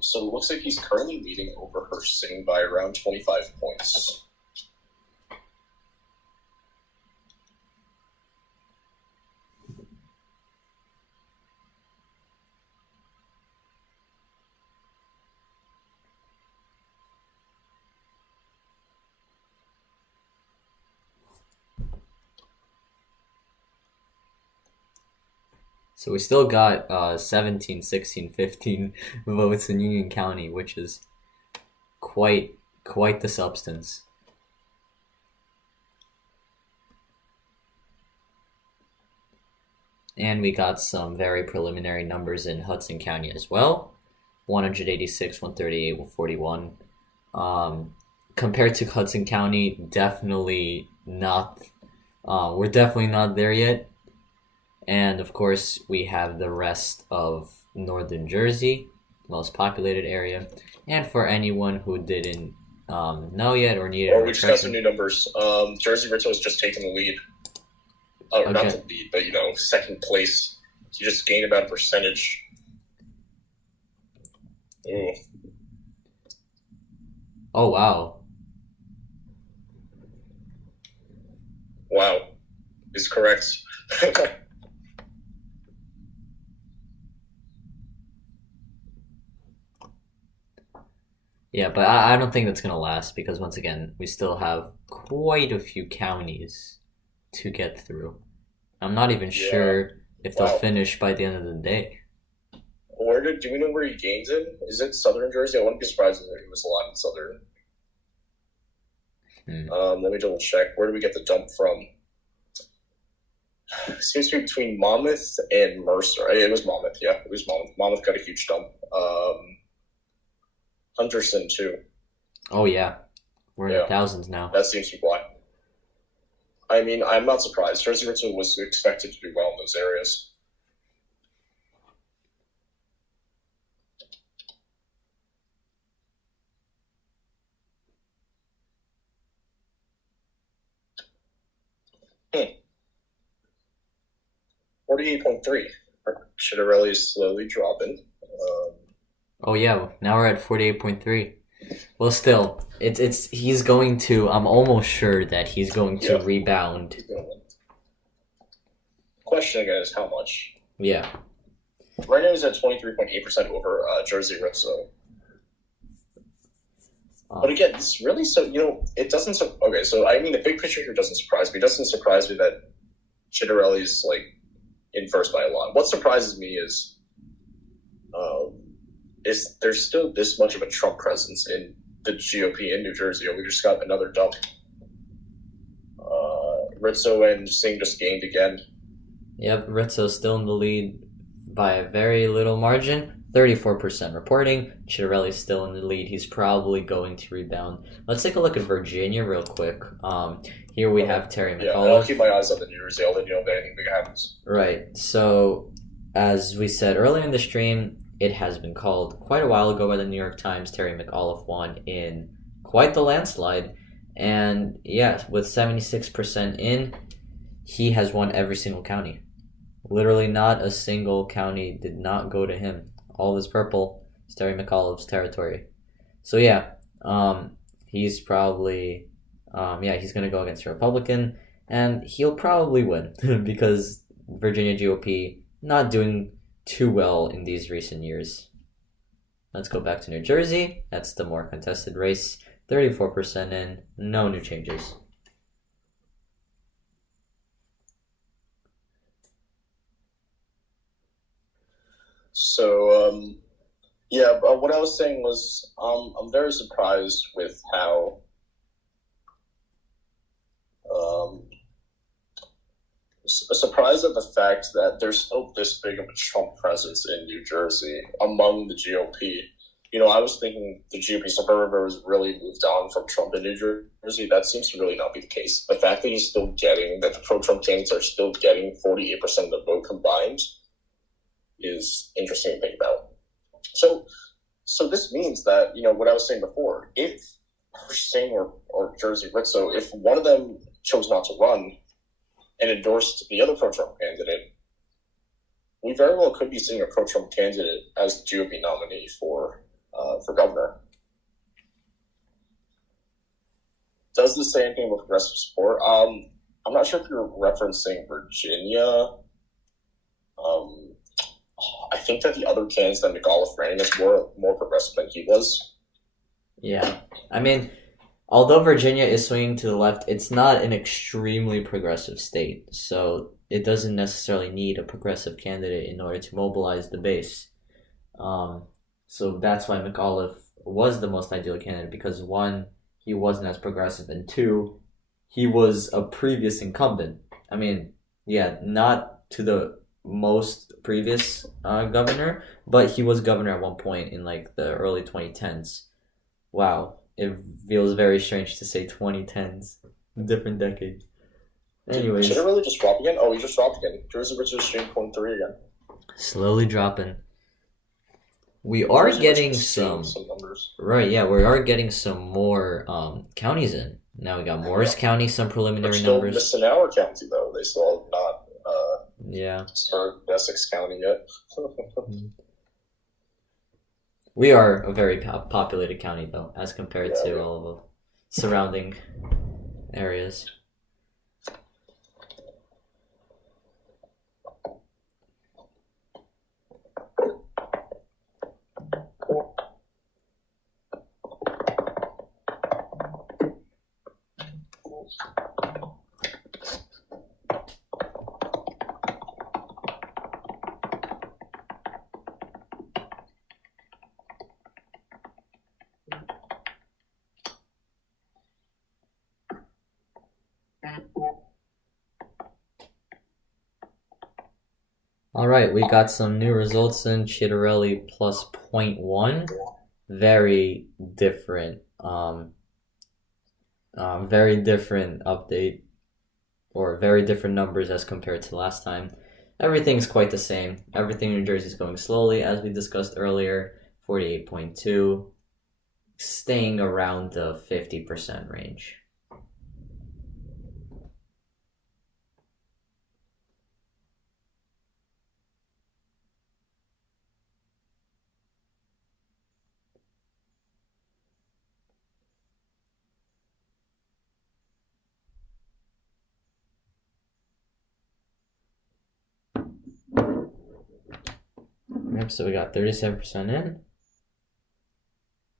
So it looks like he's currently leading over Hirsh Singh by around 25 points. So we still got 17, 16, 15 votes in Union County, which is quite the substance. And we got some very preliminary numbers in Hudson County as well. 186, 138, 141. Compared to Hudson County, definitely not. We're definitely not there yet. And of course, we have the rest of Northern Jersey, most populated area. And for anyone who didn't know yet or needed a we just got some new numbers. Jersey Rizzo has just taken the lead. Okay. Not the lead, but second place. He just gained about a percentage. Ooh. Oh, wow. Wow. He's correct. Yeah, but I don't think that's gonna last because once again, we still have quite a few counties to get through. I'm not even sure if they'll finish by the end of the day. Do we know where he gains in? Is it Southern Jersey? I wouldn't be surprised if he was a lot in Southern. Let me double check. Where do we get the dump from? It seems to be between Monmouth and Mercer. It was Monmouth, yeah. It was Monmouth. Monmouth got a huge dump. Hunterson, too. Oh, yeah. We're in the thousands now. That seems to be why. I mean, I'm not surprised. Jersey Ritzel was expected to do well in those areas. Hmm. 48.3. Ciattarrelli is slowly dropping. Oh yeah, now we're at 48.3. Well, still, he's going to. I'm almost sure that he's going to rebound. Question again is how much? Yeah. Right now he's at 23.8% over Jersey Ritzel. But again, it's really it doesn't. Okay, so I mean, the big picture here doesn't surprise me. It doesn't surprise me that Ciattarelli's in first by a lot. What surprises me is there's still this much of a Trump presence in the GOP in New Jersey. We just got another dump. Rizzo and Singh just gained again. Yep, Rizzo's still in the lead by a very little margin. 34% reporting. Ciattarelli's still in the lead. He's probably going to rebound. Let's take a look at Virginia real quick. Here we have Terry McAuliffe. Yeah, I'll keep my eyes on the New Jersey. I'll let you know if anything big happens. Right. So, as we said earlier in the stream, it has been called quite a while ago by the New York Times. Terry McAuliffe won in quite the landslide. And yeah, with 76% in, he has won every single county. Literally not a single county did not go to him. All this purple is Terry McAuliffe's territory. So yeah, he's probably, he's going to go against a Republican, and he'll probably win because Virginia GOP not doing too well in these recent years. Let's go back to New Jersey. That's the more contested race. 34% in, no new changes. So, what I was saying was I'm very surprised with how surprised at the fact that there's still this big of a Trump presence in New Jersey among the GOP. I was thinking the GOP suburban has really moved on from Trump in New Jersey. That seems to really not be the case. The fact that the pro-Trump candidates are still getting 48% of the vote combined is interesting to think about. So this means that, what I was saying before, if Hirsh Singh or Jersey Ritzel, if one of them chose not to run and endorsed the other pro-Trump candidate, we very well could be seeing a pro-Trump candidate as the GOP nominee for governor. Does this say anything about progressive support? I'm not sure if you're referencing Virginia. I think that the other candidates that McAuliffe ran against were more progressive than he was. Yeah. I mean, although Virginia is swinging to the left, it's not an extremely progressive state. So it doesn't necessarily need a progressive candidate in order to mobilize the base. So that's why McAuliffe was the most ideal candidate because, one, he wasn't as progressive, and two, he was a previous incumbent. I mean, not to the most previous governor, but he was governor at one point in the early 2010s. Wow, it feels very strange to say 2010s, different decade. Anyways, should it really just drop again? Oh, he just dropped again. Jersey Ritzel is 0.3 again. Slowly dropping. We are getting some numbers. Right, yeah, we are getting some more counties in. Now we got Morris County, some preliminary numbers. Missing our county though. They still have not started Essex County yet. We are a very populated county though, as compared to all of the surrounding areas. Alright, we got some new results in Ciattarrelli plus 0.1. Very different, very different update, or very different numbers as compared to last time. Everything's quite the same. Everything in New Jersey is going slowly, as we discussed earlier. 48.2, staying around the 50% range. Yep, so we got 37% in.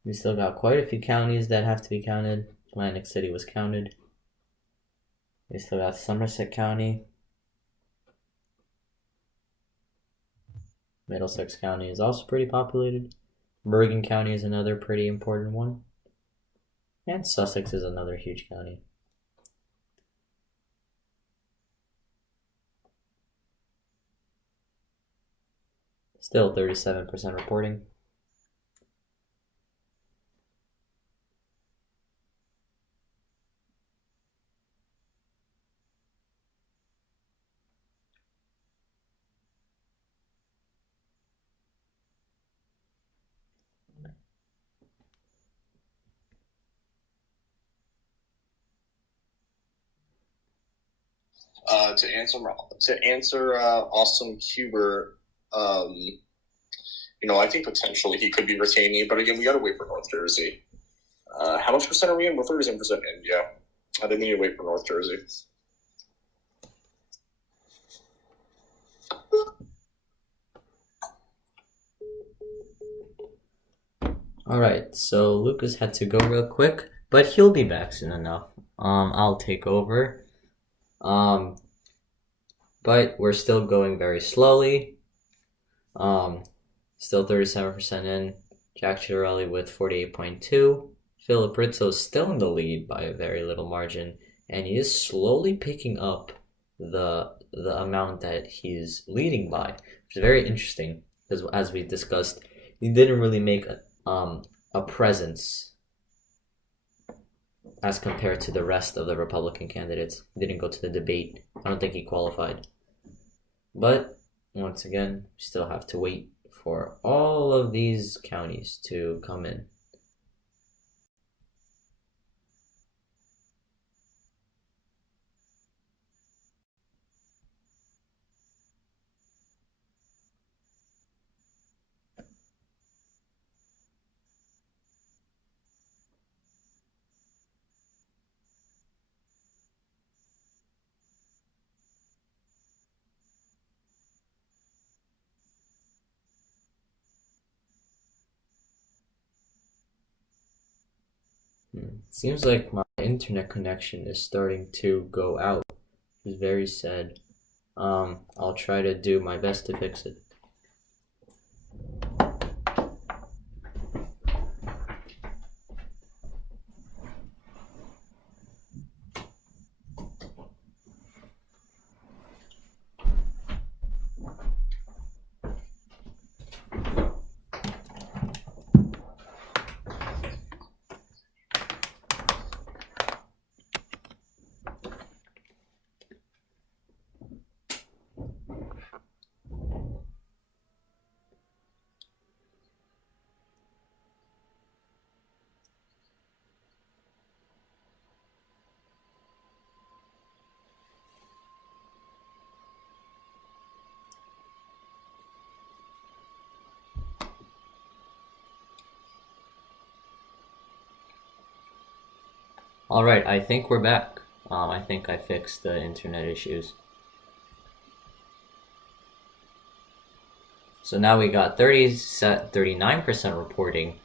We still got quite a few counties that have to be counted. Atlantic City was counted. We still got Somerset County. Middlesex County is also pretty populated. Bergen County is another pretty important one. And Sussex is another huge county. Still 37% reporting. To answer Austin Cuber, I think potentially he could be retaining, but again, we got to wait for North Jersey. How much percent are we in? We're 37% in, yeah. I think we need to wait for North Jersey. Alright, so Lucas had to go real quick, but he'll be back soon enough. I'll take over. But we're still going very slowly. Still 37% in. Jack Ciattarrelli with 48.2. Philip Rizzo is still in the lead by a very little margin, and he is slowly picking up the amount that he's leading by, which is very interesting because, as we discussed, he didn't really make a presence as compared to the rest of the Republican candidates. He didn't go to the debate. I don't think he qualified. But once again, we still have to wait for all of these counties to come in. Seems like my internet connection is starting to go out, which is very sad. I'll try to do my best to fix it. Alright, I think we're back. I think I fixed the internet issues. So now we got 39% reporting,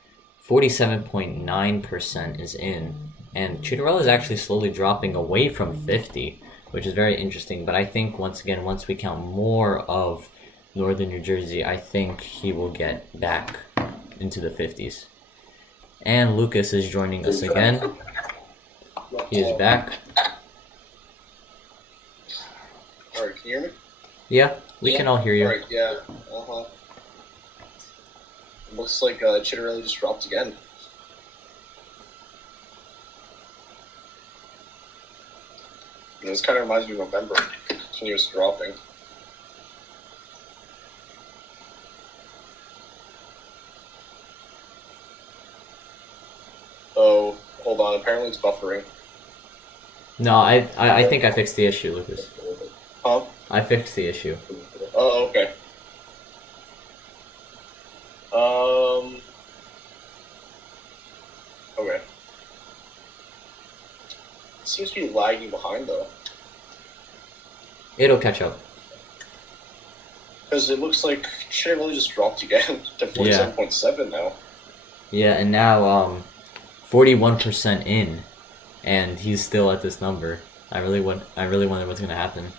47.9% is in. And Ciattarrelli is actually slowly dropping away from 50, which is very interesting. But I think, once we count more of northern New Jersey, I think he will get back into the 50s. And Lucas is joining us again. He is back. Alright, can you hear me? Yeah, we can all hear you. Alright, yeah. Looks like Ciattarrelli just dropped again. And this kind of reminds me of November. Continuous dropping. Oh, hold on. Apparently it's buffering. No, I think I fixed the issue, Lucas. Huh? I fixed the issue. Oh, okay. Okay. It seems to be lagging behind, though. It'll catch up. Because it looks like Ciattarrelli just dropped again to 47.7 now. Yeah, and now 41% in, and he's still at this number. I really wonder what's gonna happen.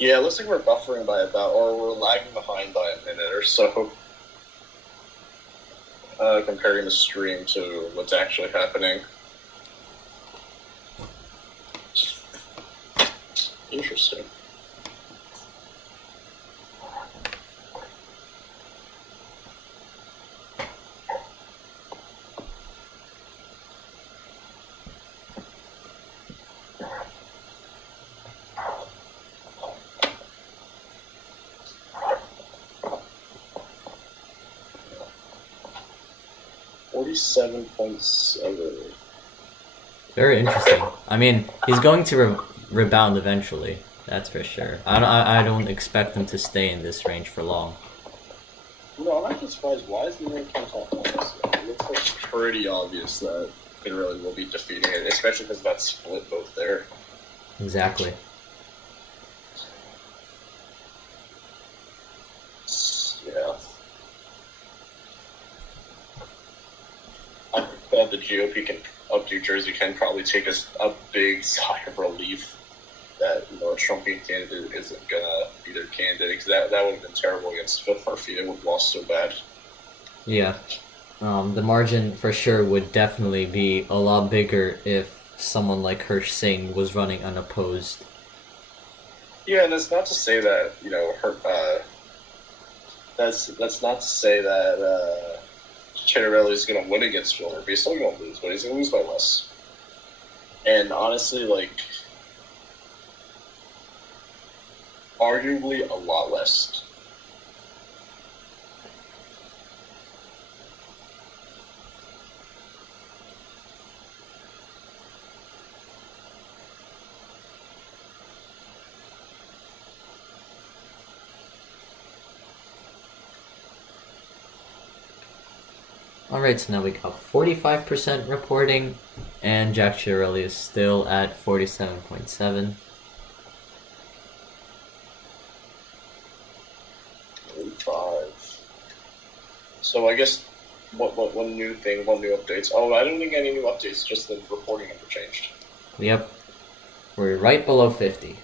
Yeah, it looks like we're buffering by or we're lagging behind by a minute or so. Comparing the stream to what's actually happening. Interesting. $47.7. Very interesting. I mean, he's going to rebound eventually. That's for sure. I don't expect him to stay in this range for long. No, I'm actually surprised. Why is the range on top of this? It looks like pretty obvious that it really will be defeating it, especially because that split both there. Exactly. Yeah. I bet the GOP of New Jersey can probably take a big sigh of relief that a Trumpian candidate isn't gonna be their candidate, because that would have been terrible against Phil Murphy. They would have lost so bad. Yeah. The margin for sure would definitely be a lot bigger if someone like Hirsh Singh was running unopposed. Yeah, and that's not to say that that's not to say that Ciattarrelli is going to win against Phil Murphy. He's still going to lose, but he's going to lose by less. And honestly, arguably a lot less. Alright, so now we got 45% reporting, and Jack Ciattarrelli is still at 47.7. 45. So I guess one new updates. Oh, I don't think any new updates, just the reporting number changed. Yep. We're right below 50.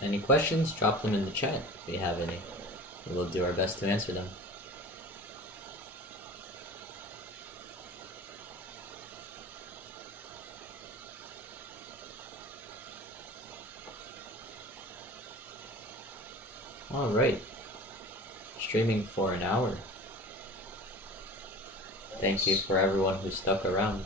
Any questions? Drop them in the chat if you have any. We'll do our best to answer them. Alright. Streaming for an hour. Thank you for everyone who stuck around.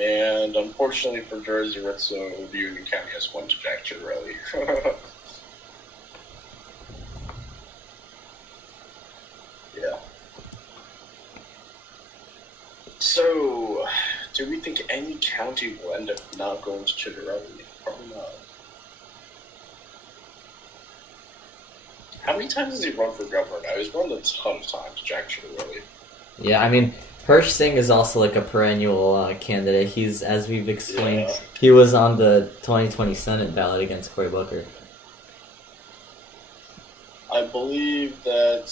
And unfortunately for Jersey, Union County has won to Jack Ciattarrelli. Yeah. So, do we think any county will end up not going to Ciattarrelli? Probably not. How many times has he run for governor now? He's run a ton of times, Jack Ciattarrelli. Yeah, I mean, Hirsh Singh is also like a perennial candidate. He's, as we've explained, he was on the 2020 Senate ballot against Cory Booker. I believe that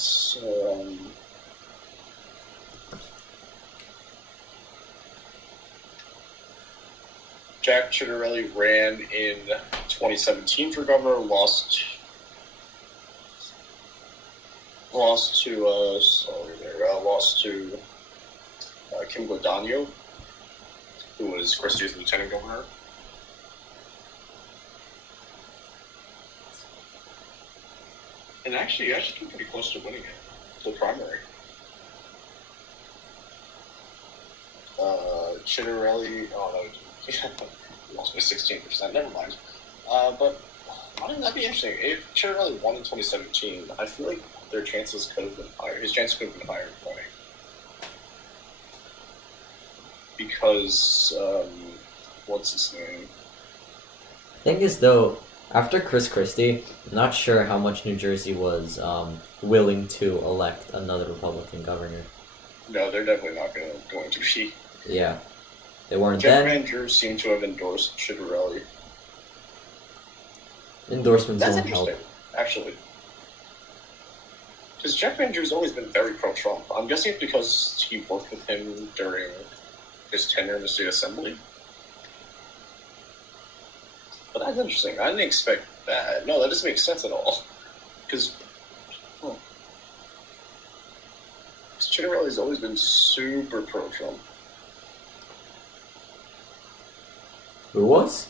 Jack Ciattarrelli ran in 2017 for governor, lost to Kim Guadagno, who was Christie's lieutenant governor. And actually came pretty close to winning it, the primary. Ciattarrelli, he lost by 16%, never mind. But wouldn't that be interesting? If Ciattarrelli won in 2017, I feel like their chances could have been higher. His chances could have been higher in winning. Because, what's his name? Thing is, though, after Chris Christie, I'm not sure how much New Jersey was willing to elect another Republican governor. No, they're definitely not going to be. Yeah. They weren't Jeff then. Van Drew seemed to have endorsed Ciattarrelli. Endorsements That's won't interesting, help. actually. Because Jeff Van Drew's always been very pro-Trump. I'm guessing it's because he worked with him during his tenure in the state assembly. But that's interesting. I didn't expect that. No, that doesn't make sense at all. Because Ciattarelli's always been super pro-Trump. Who was?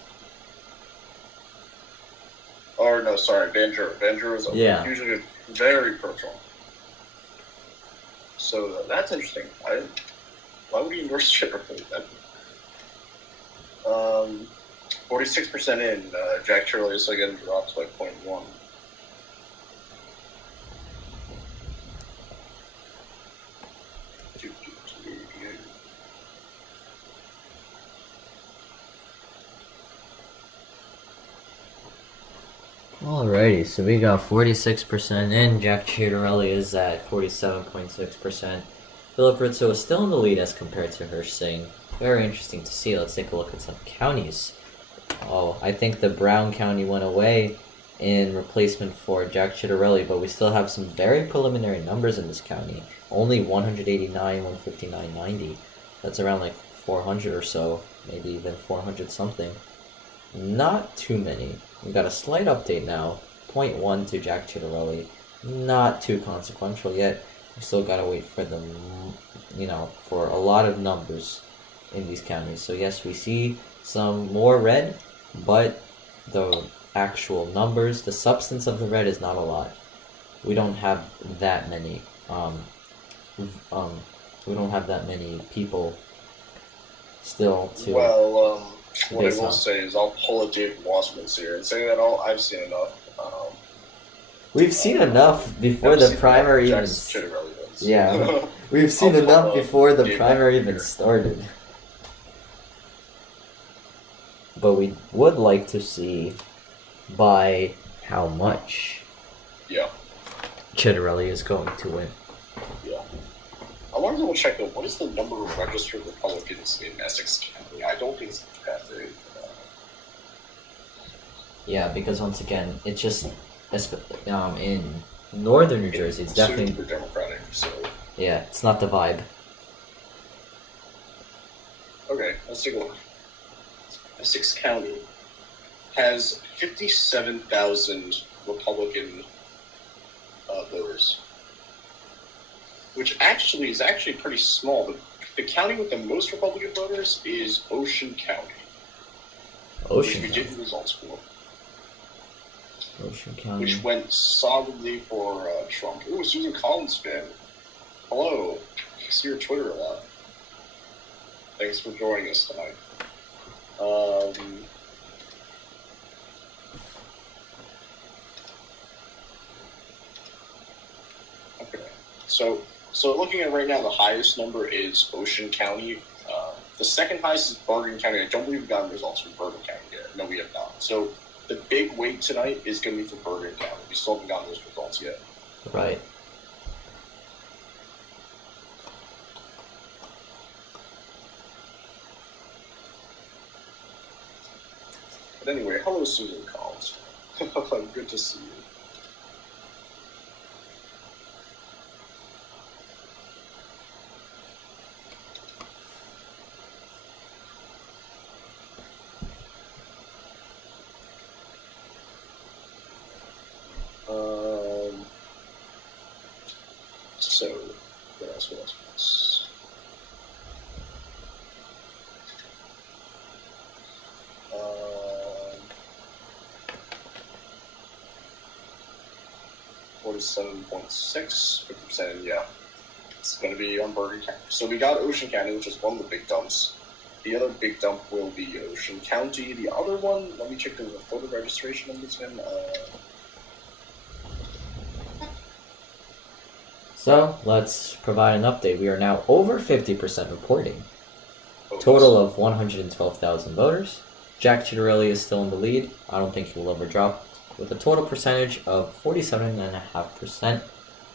Or no, sorry, Van Drew. Van Drew is usually very pro-Trump. So that's interesting. Why would he endorse Ciattarrelli then? 46% in, Jack Ciattarrelli is again dropped by 0.1. Alrighty, so we got 46% in. Jack Ciattarrelli is at 47.6%. Philip Rizzo is still in the lead as compared to Hirsh Singh. Very interesting to see. Let's take a look at some counties. Oh, I think the Brown County went away in replacement for Jack Ciattarrelli, but we still have some very preliminary numbers in this county. Only 189, 159, 90. That's around like 400 or so, maybe even 400 something. Not too many. We got a slight update now. 0.1 to Jack Ciattarrelli. Not too consequential yet. We still gotta wait for them, for a lot of numbers in these counties. So yes, we see some more red, but the actual numbers, the substance of the red is not a lot. We don't have that many. We don't have that many people still to. Well, what I will say is I'll pull a David Wasserman's here and say that I've seen enough. We've seen enough before the primary even. Yeah, we've seen enough before the primary even started. But we would like to see by how much Ciattarrelli is going to win. Yeah. I want to double check though, what is the number of registered Republicans in Essex County? I don't think it's that big. Yeah, because once again, it's just in northern New Jersey, it's definitely super Democratic. So yeah, it's not the vibe. Okay, let's take a look. Essex County has 57,000 Republican voters, which is actually pretty small. The county with the most Republican voters is Ocean County. Ocean which we County. did the results for. Ocean County. Which went solidly for Trump. Ooh, Susan Collins fan. Hello. I see your Twitter a lot. Thanks for joining us tonight. Okay. So looking at right now, the highest number is Ocean County. The second highest is Bergen County. I don't believe we've gotten results from Bergen County yet. No, we have not. So the big weight tonight is going to be for Bergen County. We still haven't gotten those results yet. Right. But anyway, hello, Susan Collins. Good to see you. So, what else? 47.6, 50%, yeah. It's going to be on Bergen County. So we got Ocean County, which is one of the big dumps. The other big dump will be Ocean County. The other one, let me check the voter registration numbers again. So, let's provide an update. We are now over 50% reporting. Total of 112,000 voters. Jack Ciattarrelli is still in the lead. I don't think he will ever drop. With a total percentage of 47.5%.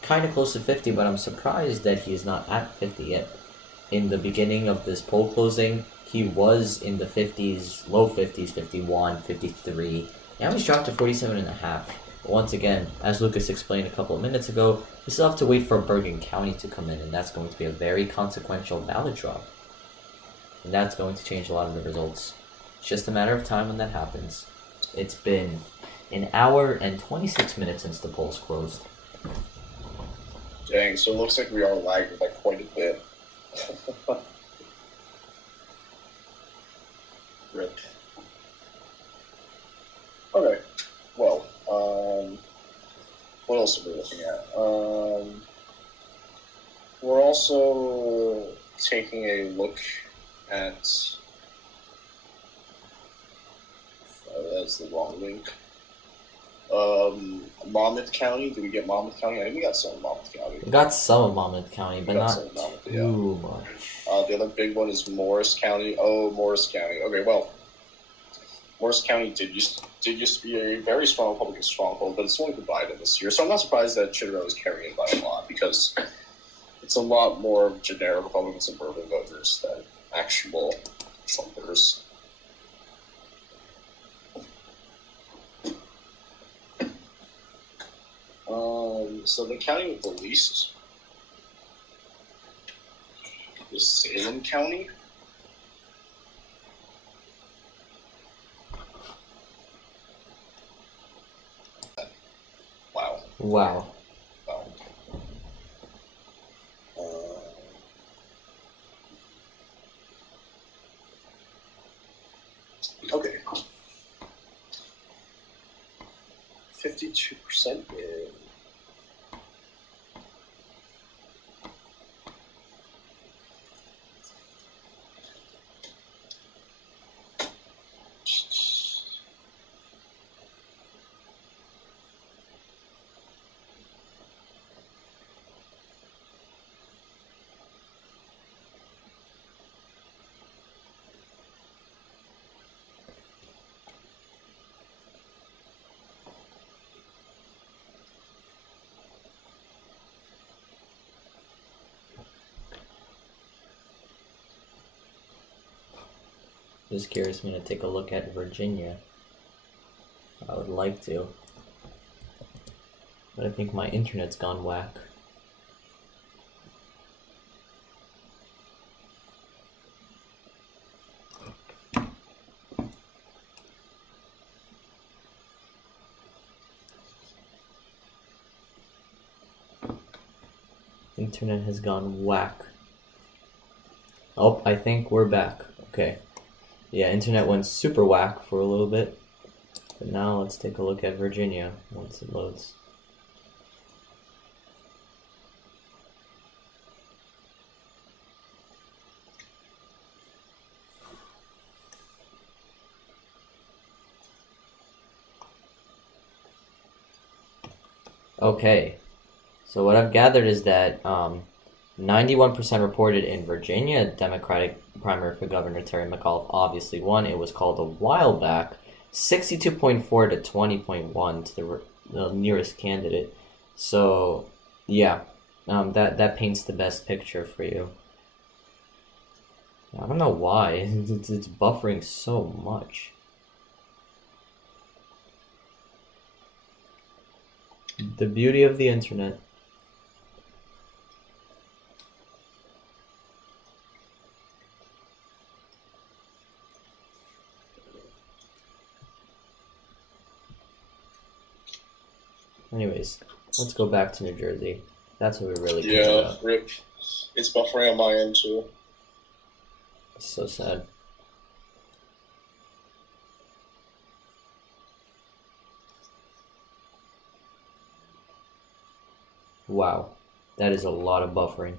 Kind of close to 50, but I'm surprised that he is not at 50 yet. In the beginning of this poll closing, he was in the 50s, low 50s, 51, 53. Now he's dropped to 47.5. Once again, as Lucas explained a couple of minutes ago, we still have to wait for Bergen County to come in, and that's going to be a very consequential ballot drop. And that's going to change a lot of the results. It's just a matter of time when that happens. It's been an hour and 26 minutes since the polls closed. Dang, so it looks like we are lagging by quite a bit. Rip. Okay, well, what else are we looking at? We're also taking a look at... that's the wrong link. Monmouth County. Did we get Monmouth County? I think we got some of Monmouth County. We got some of Monmouth County, but not too much. The other big one is Morris County. Oh, Morris County. Okay, well, Morris County did used to be a very strong Republican stronghold, but it's only for Biden this year. So I'm not surprised that Ciattarelli is carrying by a lot, because it's a lot more generic Republican suburban voters than actual Trumpers. So the county with the least is Salem County. Wow. Okay. 52% in. This scares me to take a look at Virginia. I would like to, but I think my internet's gone whack. Internet has gone whack. Oh, I think we're back. Okay. Yeah, internet went super whack for a little bit. But now let's take a look at Virginia once it loads. Okay. So what I've gathered is that 91% reported in Virginia, Democratic primary for Governor Terry McAuliffe obviously won. It was called a while back, 62.4 to 20.1 to the nearest candidate. So, yeah, that paints the best picture for you. I don't know why it's buffering so much. The beauty of the internet. Anyways, let's go back to New Jersey. That's what we really care about. Yeah, rip. It's buffering on my end too. So sad. Wow, that is a lot of buffering.